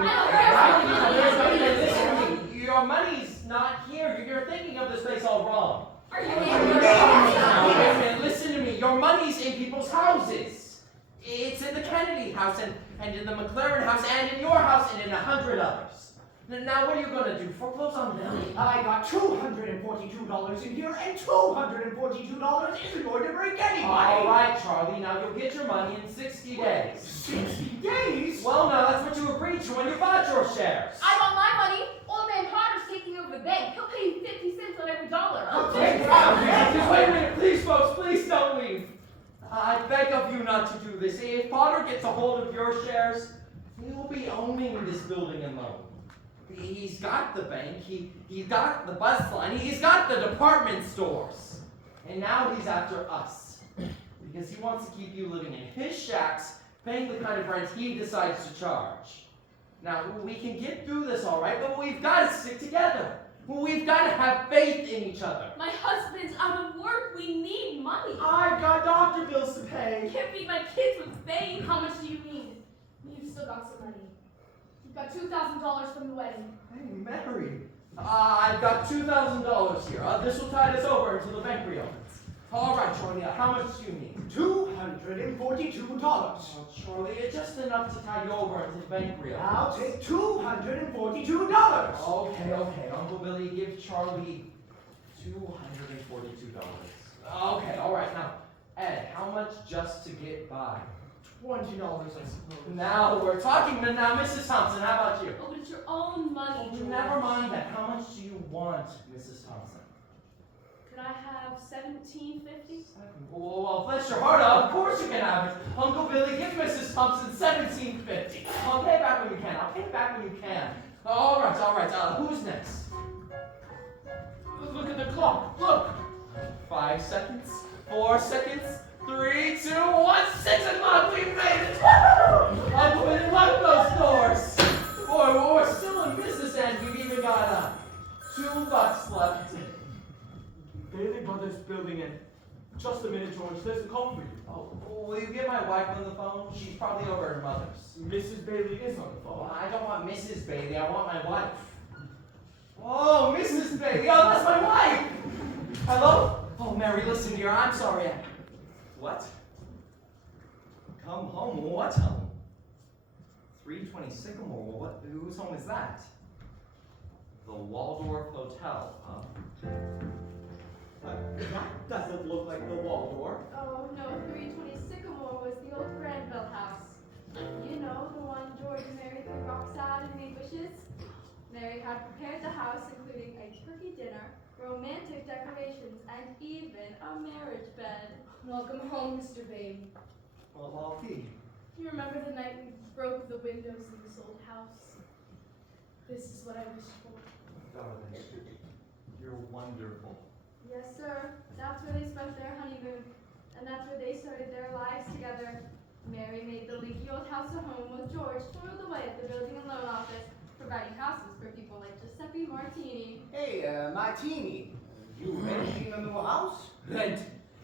Listen to me. Your money's not here. You're thinking of this place all wrong. Are you Now, wait a minute, listen to me. Your money's in people's houses. It's in the Kennedy house, and in the McLaren house, and in your house, and in 100 others. Now, what are you going to do? Foreclose on them? I got $242 in here, and $242 isn't going to break anybody. All right, Charlie. Now, you'll get your money in 60 days. 60 days? Well, now, that's what you agreed to when you bought your shares. I don't They say if Potter gets a hold of your shares, he'll be owning this building and loan. He's got the bank, he's got the bus line, he's got the department stores. And now he's after us. Because he wants to keep you living in his shacks, paying the kind of rent he decides to charge. Now, we can get through this all right, but we've got to stick together. We've got to have faith in each other. My husband's out of work. We need money. I've got doctor bills to I pay. can't feed my kids with faith. How much do you need? You've still got some money. You've got $2,000 from the wedding. Hey, Mary. I've got $2,000 here. This will tide us over until the bank reopens. All right, Charlie, how much do you need? $242. Oh, Charlie, just enough to tide you over until the bank reopens. I'll take $242. Okay. Uncle Billy, give Charlie $242. Okay, all right. Now, Ed, how much just to get by? $20, I suppose. Now we're talking. Now, Mrs. Thompson, how about you? Oh, but it's your own money. Oh, George. never mind that. How much do you want, Mrs. Thompson? Could I have $17.50? Well, bless your heart, of course you can have it. Uncle Billy, give Mrs. Thompson $17.50. I'll pay it back when you can. I'll pay it back when you can. All right. Who's next? Look at the clock. Look. 5 seconds. 4 seconds. 3, 2, 1. 6 o'clock. We made it. Woo! Uncle Billy, lock those doors. Boy, we're still in business, and we've even got $2 left. Bailey Brothers building in. Just a minute, George. There's a call for you. Oh, will you get my wife on the phone? She's probably over at her mother's. Mrs. Bailey is on the phone. Oh, I don't want Mrs. Bailey. I want my wife. Oh, Mrs. Bailey. Oh, that's my wife. Hello? Oh, Mary, listen, dear. I'm sorry. What? Come home? What home? 320 Sycamore. Well, what? Whose home is that? The Waldorf Hotel, huh? That doesn't look like the Waldorf. Oh no, 320 Sycamore was the old Granville house. You know, the one George and Mary threw rocks at and made wishes? Mary had prepared the house, including a turkey dinner, romantic decorations, and even a marriage bed. Welcome home, Mr. Bailey. Well, I'll be. You remember the night we broke the windows in this old house? This is what I wished for. Darling, you're wonderful. Yes, sir. That's where they spent their honeymoon. And that's where they started their lives together. Mary made the leaky old house a home with George toiled away at the building and loan office, providing houses for people like Giuseppe Martini. Hey, Martini, you renting a new house? Rent.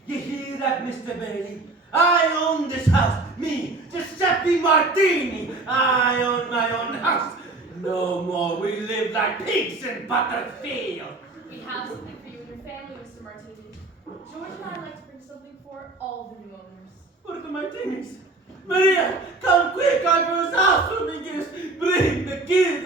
You hear that, Mr. Bailey? I own this house. Me, Giuseppe Martini. I own my own house. No more we live like pigs in Butterfield. We have something for you and your family, Mr. Martini. George and I like to bring something for all the new owners. What are the Martinis? Maria, come quick, our first house for me, kids. Bring the kids.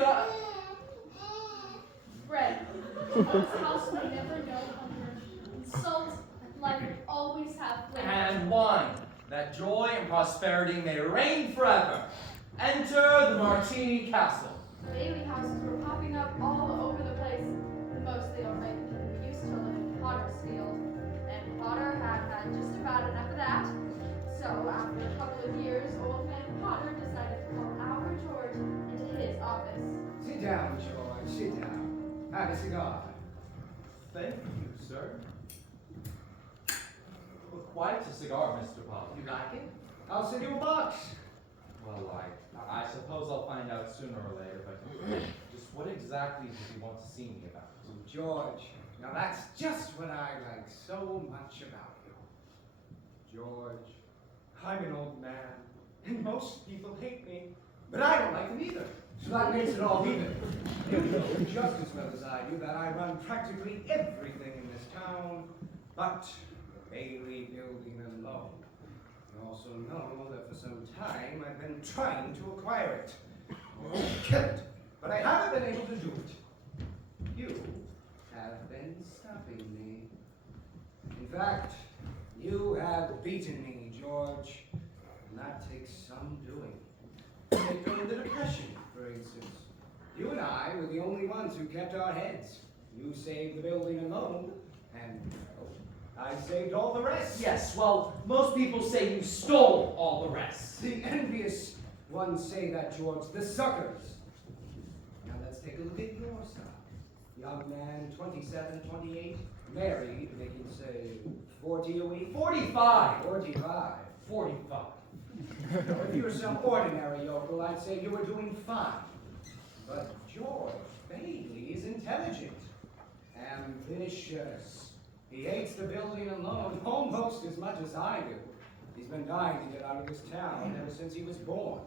Bread. This house may never know hunger. And salt and life will always have flavor. And wine, that joy and prosperity may reign forever. Enter the Martini Castle. Bailey houses were popping up all over the place. Mostly already used to live in Potter's Field. And Potter had just about enough of that. So after a couple of years, old man Potter decided to call our George into his office. Sit down, George, sit down. Have a cigar. Thank you, sir. Well, quite a cigar, Mr. Potter. You like it? I'll send you a box. Well, I suppose I'll find out sooner or later, but just what exactly does he want to see me about? George, now that's just what I like so much about you. George, I'm an old man, and most people hate me, but I don't like them either. So that makes it all even. You know just as well as I do that I run practically everything in this town, but the Bailey building alone. You also know that for some time I've been trying to acquire it, or kill it, but I haven't been able to do it. You have been stopping me. In fact, you have beaten me, George, and that takes some doing. Take on the Depression, for instance. You and I were the only ones who kept our heads. You saved the building alone, and I saved all the rest. Yes, well, most people say you stole all the rest. The envious ones say that, George. The suckers. Now let's take a look at your side. Young man, 27, 28, married, they can say 40 a week. 45. 45. 45. If you were some ordinary yokel, I'd say you were doing fine. But George Bailey is intelligent, ambitious. He hates the building alone almost as much as I do. He's been dying to get out of this town ever since he was born.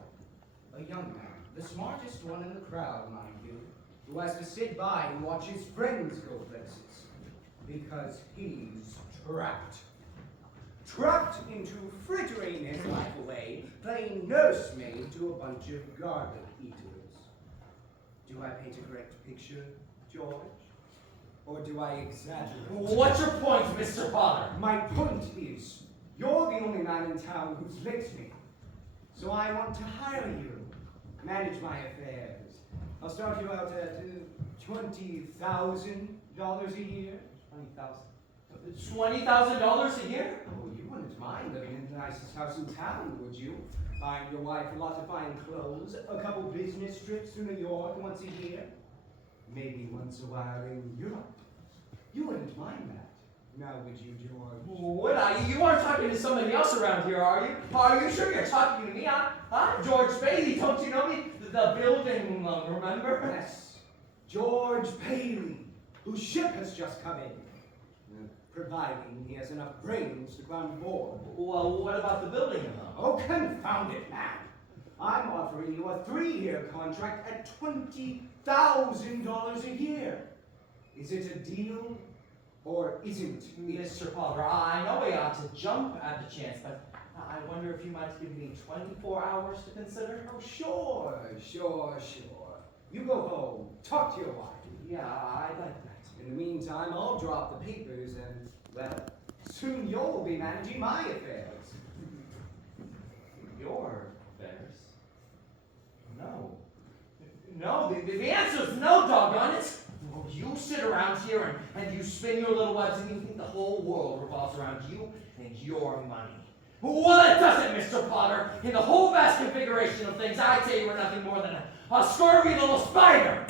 A young man, the smartest one in the crowd, mind you, who has to sit by and watch his friends go places. Because he's trapped. Trapped into frittering his life away, playing nursemaid to a bunch of garden eaters. Do I paint a correct picture, George? Or do I exaggerate? What's your point, Mr. Potter? My point is, you're the only man in town who's licked me. So I want to hire you, manage my affairs. I'll start you out at $20,000 a year. $20,000 a year? Oh, you wouldn't mind living in the nicest house in town, would you? Buying your wife a lot of fine clothes, a couple business trips to New York once a year, maybe once a while in Europe. You wouldn't mind that. Now would you, George? Would I? You aren't talking to somebody else around here, are you? Are you sure you're talking to me? I'm George Bailey. Don't you know me? The building, remember? Yes, George Bailey, whose ship has just come in. Providing he has enough brains to climb aboard. Well, what about the building, Oh, confound it, man. I'm offering you a 3-year contract at $20,000 a year. Is it a deal or isn't it? Mr. Potter, I know I ought to jump at the chance, but I wonder if you might give me 24 hours to consider? Oh, sure. You go home, talk to your wife. Yeah, I'd like that. In the meantime, I'll drop the papers and, well, soon you'll be managing my affairs. Your affairs? No. No, the answer's no, doggone it. Well, you sit around here and you spin your little webs and you think the whole world revolves around you and your money. Well, it doesn't, Mr. Potter. In the whole vast configuration of things, I'd say you were nothing more than a scurvy little spider.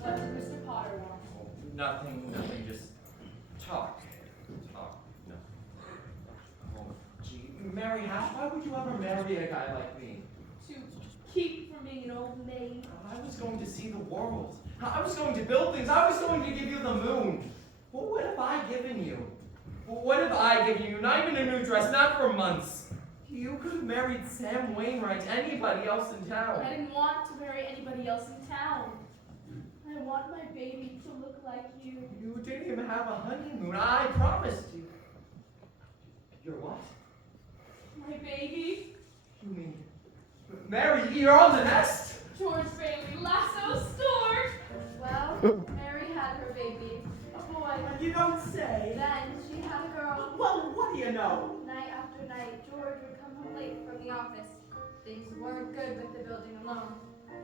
What does Mr. Potter want? Nothing, just talk. No. Oh, gee, Mary Hash, why would you ever marry a guy like me? To keep from being an old maid. I was going to see the world. I was going to build things. I was going to give you the moon. Well, what have I given you? What have I given you? Not even a new dress, not for months. You could have married Sam Wainwright, anybody else in town. I didn't want to marry anybody else in town. I want my baby to look like you. You didn't even have a honeymoon. I promised you. Your what? My baby? You mean, Mary, you're on the nest? George Bailey, lasso stored. Well, Mary had her baby, a boy. You don't say. Then she had a girl. Well, what do you know? Night after night, George would come home late from the office. Things weren't good with the building alone.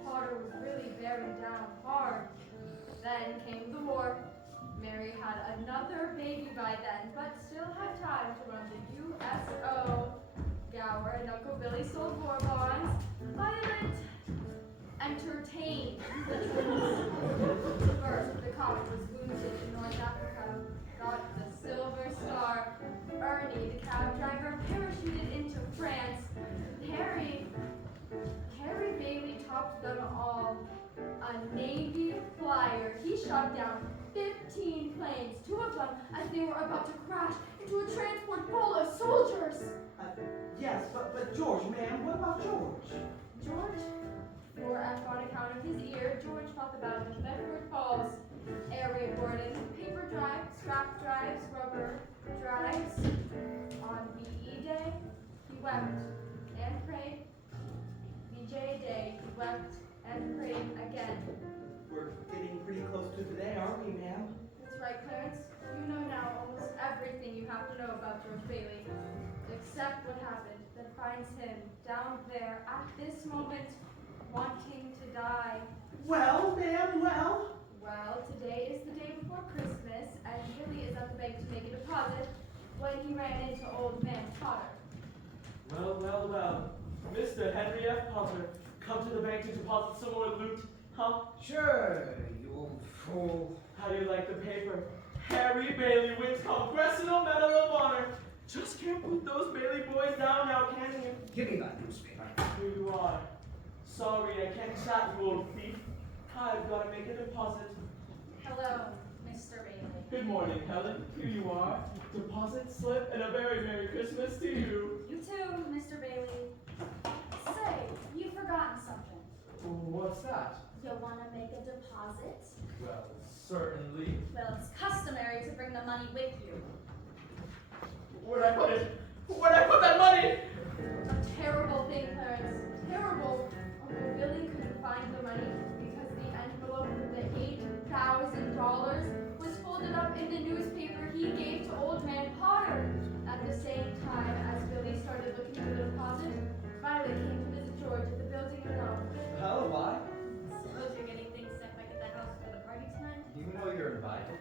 Potter was really bearing down hard. Then came the war. Mary had another baby by then, but still had time to run the USO. Gower and Uncle Billy sold war bonds. Violet entertained the troops. First, the comet was wounded in North Africa, got the Silver Star. Ernie, the cab driver, parachuted into France. Harry Bailey topped them all. A Navy flyer. He shot down 15 planes, 2 of them as they were about to crash into a transport full of soldiers. Yes, but George, ma'am, what about George? George? For on account of his ear, George fought the battle of Bedford Falls. Area Gordon, paper drive, scrap drives, rubber drives. On VE Day, he wept and prayed. VJ Day, he wept and prayed again. We're getting pretty close to the day, aren't we, ma'am? That's right, Clarence. You know now almost everything you have to know about George Bailey, except what happened that finds him down there at this moment, wanting to die. Well, ma'am, well. Well, today deposit when he ran into Old Man Potter. Well, well, well. Mr. Henry F. Potter, come to the bank to deposit some more loot, huh? Sure, you old fool. How do you like the paper? Harry Bailey wins Congressional Medal of Honor. Just can't put those Bailey boys down now, can you? Give me that newspaper. Here you are. Sorry, I can't chat, you old thief. I've got to make a deposit. Hello, Mr. Bailey. Good morning, Helen. Here you are. Deposit slip and a very Merry Christmas to you. You too, Mr. Bailey. Say, you've forgotten something. What's that? You want to make a deposit? Well, certainly. Well, it's customary to bring the money with you. Where'd I put it? Where'd I put that money? A terrible thing, Clarence. Terrible. Uncle Billy couldn't find the money because the envelope with the $8,000 was folded up in the newspaper he gave to Old Man Potter. At the same time as Billy started looking for the deposit, Violet came to visit George at the building alone. Hell, why? Suppose you're getting things set back at the house for the party tonight? You know you're invited.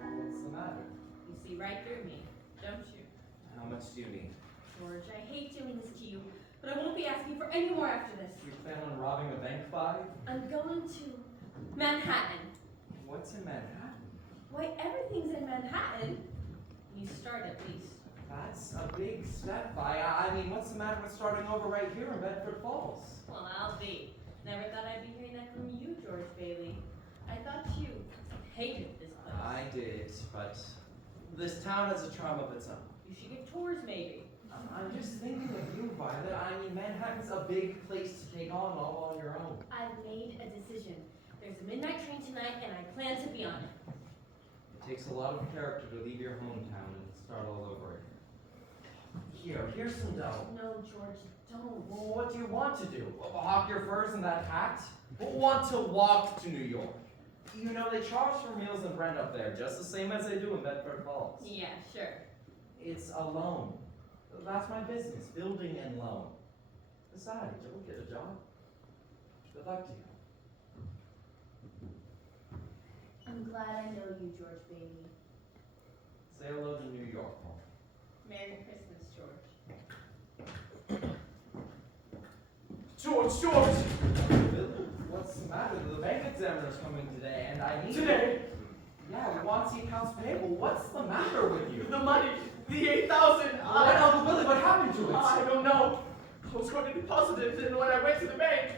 What's the matter? You see right through me, don't you? How much do you need? George, I hate doing this to you, but I won't be asking for any more after this. You plan on robbing a bank, Vi? I'm going to Manhattan. What's in Manhattan? Why, everything's in Manhattan. You start at least. That's a big step, Vi. I mean, what's the matter with starting over right here in Bedford Falls? Well, I'll be. Never thought I'd be hearing that from you, George Bailey. I thought you hated this place. I did, but this town has a charm of its own. You should give tours, maybe. I'm just thinking of you, Violet. I mean, Manhattan's a big place to take on all on your own. I've made a decision. There's a midnight train tonight, and I plan to be on it. It takes a lot of character to leave your hometown and start all over again. Here's some dough. No, George, don't. Well, what do you want to do? Hawk your furs and that hat? Want to walk to New York? You know, they charge for meals and rent up there, just the same as they do in Bedford Falls. Yeah, sure. It's a loan. That's my business, building and loan. Besides, you'll get a job. Good luck to you. I'm glad I know you, George Bailey. Say hello to New York, Paul. Merry Christmas, George. George! Billy, what's the matter? The bank examiner's coming today, and I need... Today? Yeah, we want to see accounts payable. What's the matter with you? The money! The 8,000! What, Uncle Billy, what happened to it? I don't know. I was going to deposit it, and when I went to the bank,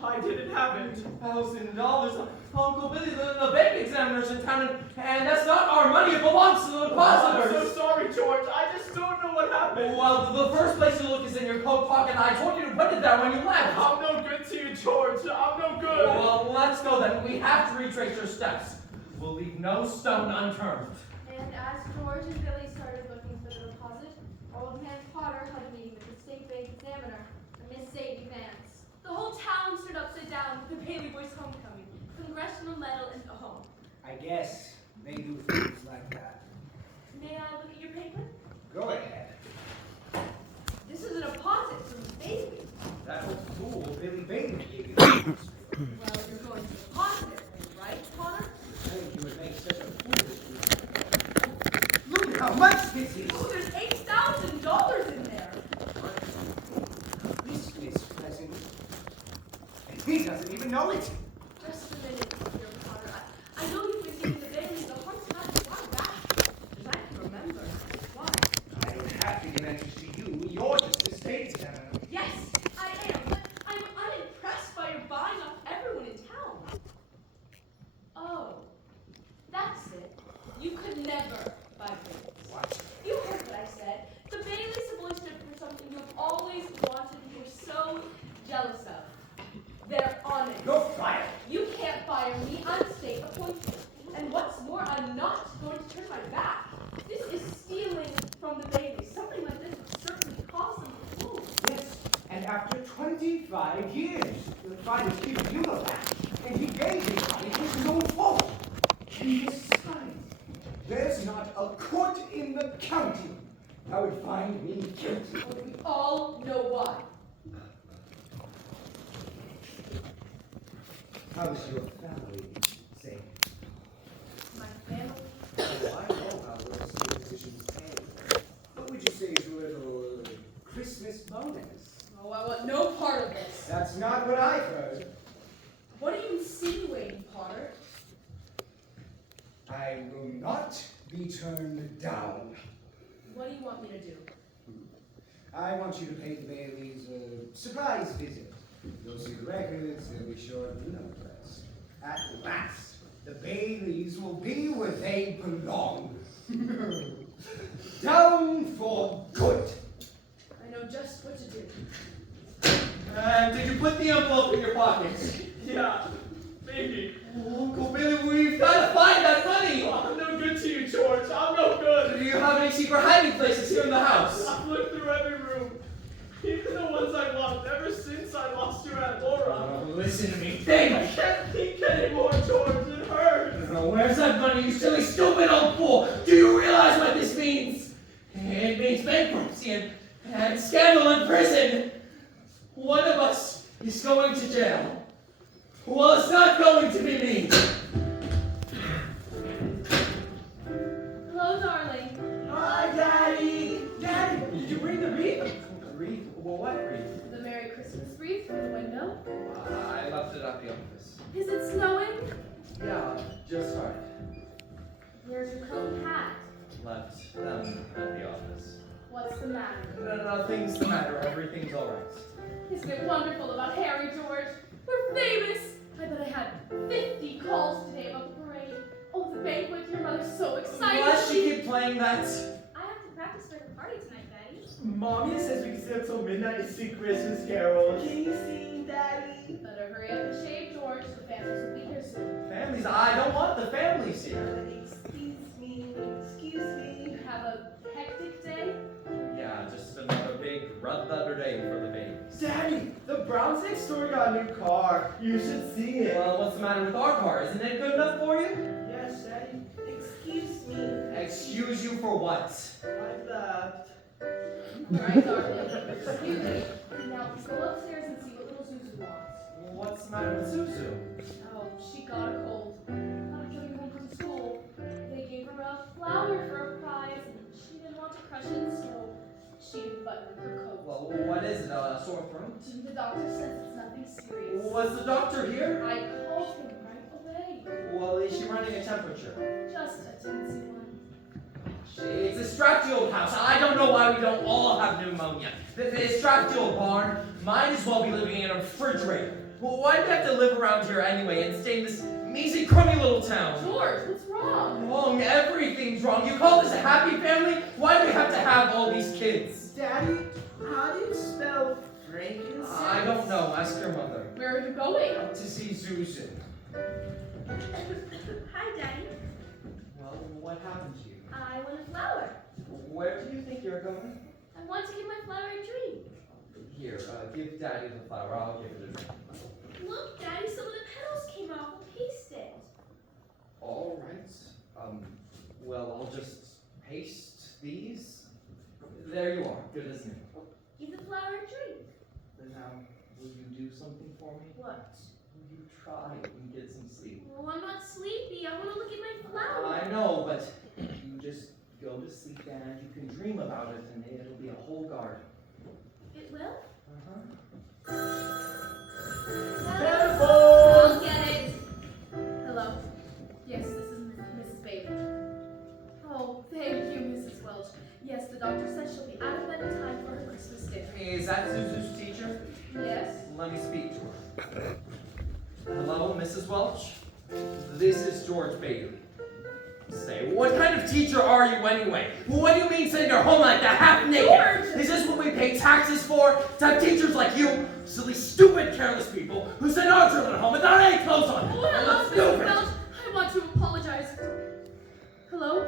I didn't have it. $1,000. Uncle Billy, the bank examiner's in town, and that's not our money. It belongs to the depositors. I'm so sorry, George. I just don't know what happened. Well, the first place to look is in your coat pocket. I told you to put it there when you left. I'm no good to you, George. I'm no good. Well, let's go then. We have to retrace your steps. We'll leave no stone unturned. And as George and Billy started looking for the deposit, Old Man Potter had a meeting with the state bank examiner, Miss Sadie Vance. The whole town stood upside down with the Bailey Boys' homecoming, Congressional Medal, and a home. I guess they do things like that. May I look at your paper? Go ahead. This is a deposit from Bailey. That old fool, Billy Bailey, gave you Well, you're going to deposit it, right, Potter? I think you would make such a fool of you. Look how much this is. Oh, there's $8,000 in there. This is present. And he doesn't even know it. Just a minute, dear Potter. I know you've been giving the Baileys a hard time a while back. As I can remember. Why? I don't have to give answers to you. You're just a state examiner. Yes, I am, but I'm unimpressed by your buying off everyone in town. Oh, that's it. You could never buy Baileys. What? You heard what I said. The Baileys have always stood for something you've always wanted and you're so jealous of. They're on it. You're fired. You can't fire me. I'm state appointed. And what's more, I'm not going to turn my back. This is stealing from the Baileys. Something like this would certainly cause them to move. Yes, and after 25 years, the father's giving you the back, and he gave the money to his own fault. And besides, there's not a court in the county that would find me guilty. But we all know why. How's your family, say? My family. Oh, I know how yours Oh, I want no part of this. That's not what I've heard. What are you insinuating, Potter? I will not be turned down. What do you want me to do? I want you to pay the Baileys a surprise visit. You'll see the records, they'll be sure of the numbers. At last, the Baileys will be where they belong. Down for good. I know just what to do. And did you put the envelope in your pockets? Yeah, maybe. Uncle Billy, we've got to find that money! I'm no good to you, George. I'm no good. Do you have any secret hiding places here in the house? I've looked through every room. Even the ones I loved ever since I lost your Aunt Laura. Oh, listen to me, I think! can't think anymore, George. It hurts. Where's that money, you silly, stupid old fool? Do you realize what this means? It means bankruptcy and scandal in prison. One of us is going to jail. Well, it's not going to be me. Hello, darling. Hi, Daddy! Daddy, did you bring the wreath? Wreath? Well, what wreath? The Merry Christmas wreath from the window. I left it at the office. Is it snowing? Yeah, just started. Where's your coat and hat? Left them at the office. What's the matter? Nothing's the matter. Everything's all right. Isn't it wonderful about Harry, George? We're famous! I bet I had 50 calls today about the parade. Oh, the banquet, your mother's so excited. Why does she keep playing that? I have to practice for the party tonight, Daddy. Mommy says we can stay up till midnight to sing Christmas carols. Can you sing, Daddy? Better hurry up and shave, George. The families will be here soon. Families? I don't want the families here. Excuse me. You have a hectic day? Yeah, just another big red letter day for the babies. Daddy, the Browns next door got a new car. You should see it. Well, what's the matter with our car? Isn't it good enough for you? Yes, Daddy. Excuse me. Excuse you for what? I left. Alright, darling. Excuse me. Now, go upstairs and see what little Zuzu wants. Well, what's the matter with Suzu? Oh, she got a cold. After coming home from school, they gave her a flower for a prize, and she didn't want to crush it, so she didn't button her coat. Well, what is it? A sore throat? The doctor says it's nothing serious. Was the doctor here? I called him right away. Well, is she running a temperature? Just a teensy one. It's a Stratfield house. I don't know why we don't all have pneumonia. The Stratfield barn might as well be living in a refrigerator. Well, why do we have to live around here anyway and stay in this measly, crummy little town? George, what's wrong? Wrong. Everything's wrong. You call this a happy family? Why do we have to have all these kids? Daddy, how do you spell frankincense? I don't know. Ask your mother. Where are you going? To see Zuzu. Hi, Daddy. Well, what happened to you? I want a flower. Where do you think you're going? I want to give my flower a treat. Here, give Daddy the flower. I'll give it a drink. Look, Daddy, some of the petals came off. We'll paste it. All right. Well, I'll just paste these. There you are. Good as new. Give the flower a treat. Then now, will you do something for me? What? Will you try and get some sleep? Oh, I'm not sleepy. I want to look at my flower. I know, but you just go to sleep and you can dream about it and it'll be a whole garden. It will? I'll get it. Hello. Yes, this is Mrs. Bailey. Oh, thank you, Mrs. Welch. Yes, the doctor says she'll be out of bed in time for her Christmas dinner. Is that Zuzu's teacher? Yes? Let me speak to her. Hello, Mrs. Welch? This is George Bailey. Say, what kind of teacher are you anyway? What do you mean sending her home like that, half naked? George! Is this what we pay taxes for? To have teachers like you, silly, stupid, careless people who send our children home without any clothes on? Oh, hello, Mrs. Welch. I want to apologize. Hello?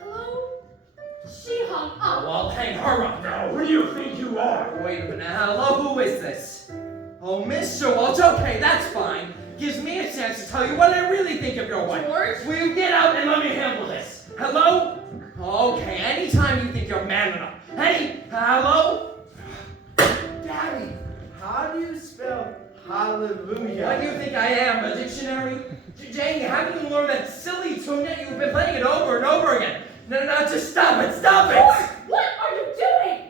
Hello? She hung up. Oh, I'll hang her up now. Who do you think you are? Wait a minute. Hello, who is this? Oh, Mr. Welch. Okay, that's fine. Gives me a chance to tell you what I really think of your wife. George? Will you get out and let me handle this? Hello? Okay, anytime you think you're man enough. Hello? Daddy, how do you spell hallelujah? What do you think I am, a dictionary? Jane, haven't you learned that silly tune yet? You've been playing it over and over again. No, just stop it, stop it! George, what are you doing?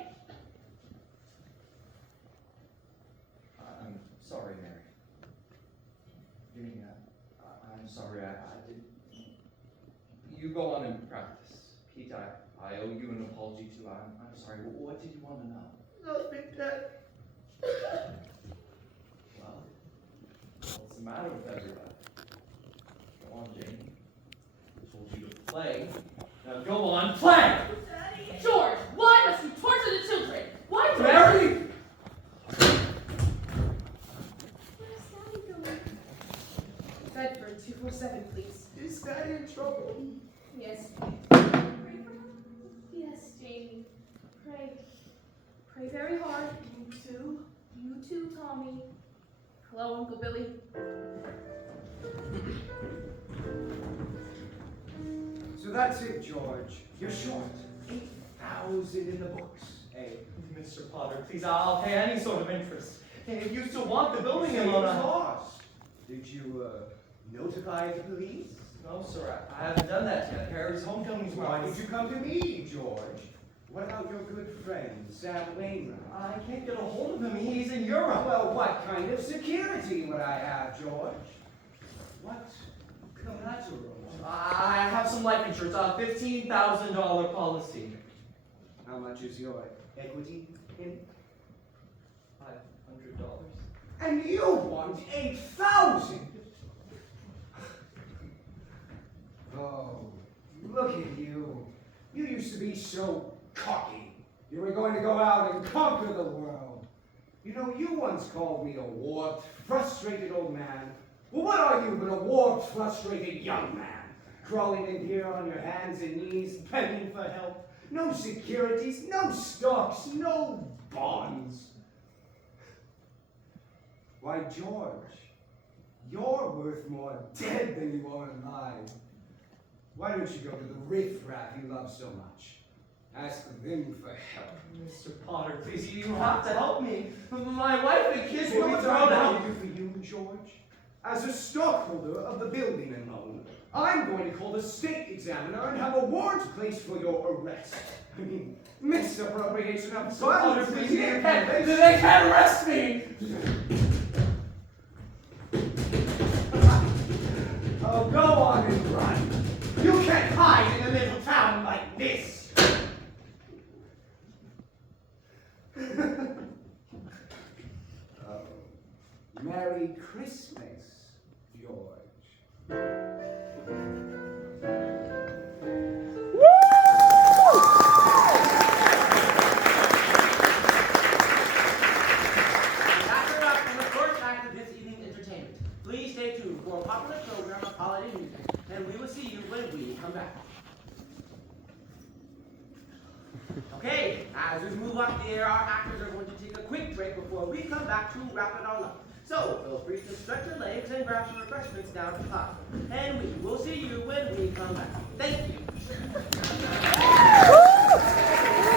I'm sorry, what did you want to know? Nothing, Dad. Well, what's the matter with everybody? Go on, Jane. I told you to play. Now go on, play! George, why must you torture the children? Why do Mary! Where's Daddy going? Bedford 247, please. Is Daddy in trouble? Yes. Pray for him? Yes, Jamie. Pray. Pray very hard. You too? You too, Tommy. Hello, Uncle Billy. So that's it, George. You're short. 8,000 in the books. Hey, Mr. Potter, please, I'll pay any sort of interest. Hey, if you still want the building, It was Ilona. lost. Did you notify the police? No, sir, I haven't done that yet. Harry's homecoming's Why tomorrow. did you come to me, George? What about your good friend, Sam Wainwright? I can't get a hold of him. He's in Europe. Well, what kind of security would I have, George? What collateral? I have some life insurance, a $15,000 policy. How much is your equity in? $500. And you want 8,000? Oh, look at you. You used to be so cocky. You were going to go out and conquer the world. You know, you once called me a warped, frustrated old man. Well, what are you but a warped, frustrated young man? Crawling in here on your hands and knees, begging for help. No securities, no stocks, no bonds. Why, George, you're worth more dead than you are alive. Why don't you go to the riffraff you love so much? Ask them for help. Mr. Potter, please, you have to help me. My wife and kids What will be would thrown I out. do for you, George? As a stockholder of the building and loan, I'm going to call the state examiner and have a warrant placed for your arrest. I mean, misappropriation of Potter, funds. please, they can't arrest me. Oh, go on and run. You can't hide in a little town like this. Oh, Merry Christmas, George. That's a wrap from the first act of this evening's entertainment. Please stay tuned for a popular program of holiday music, and we will see you when we come back. Okay, as we move up there, our actors are going to take a quick break before we come back to wrap it all up. So, feel free to stretch your legs and grab some refreshments down at the top. And we will see you when we come back. Thank you.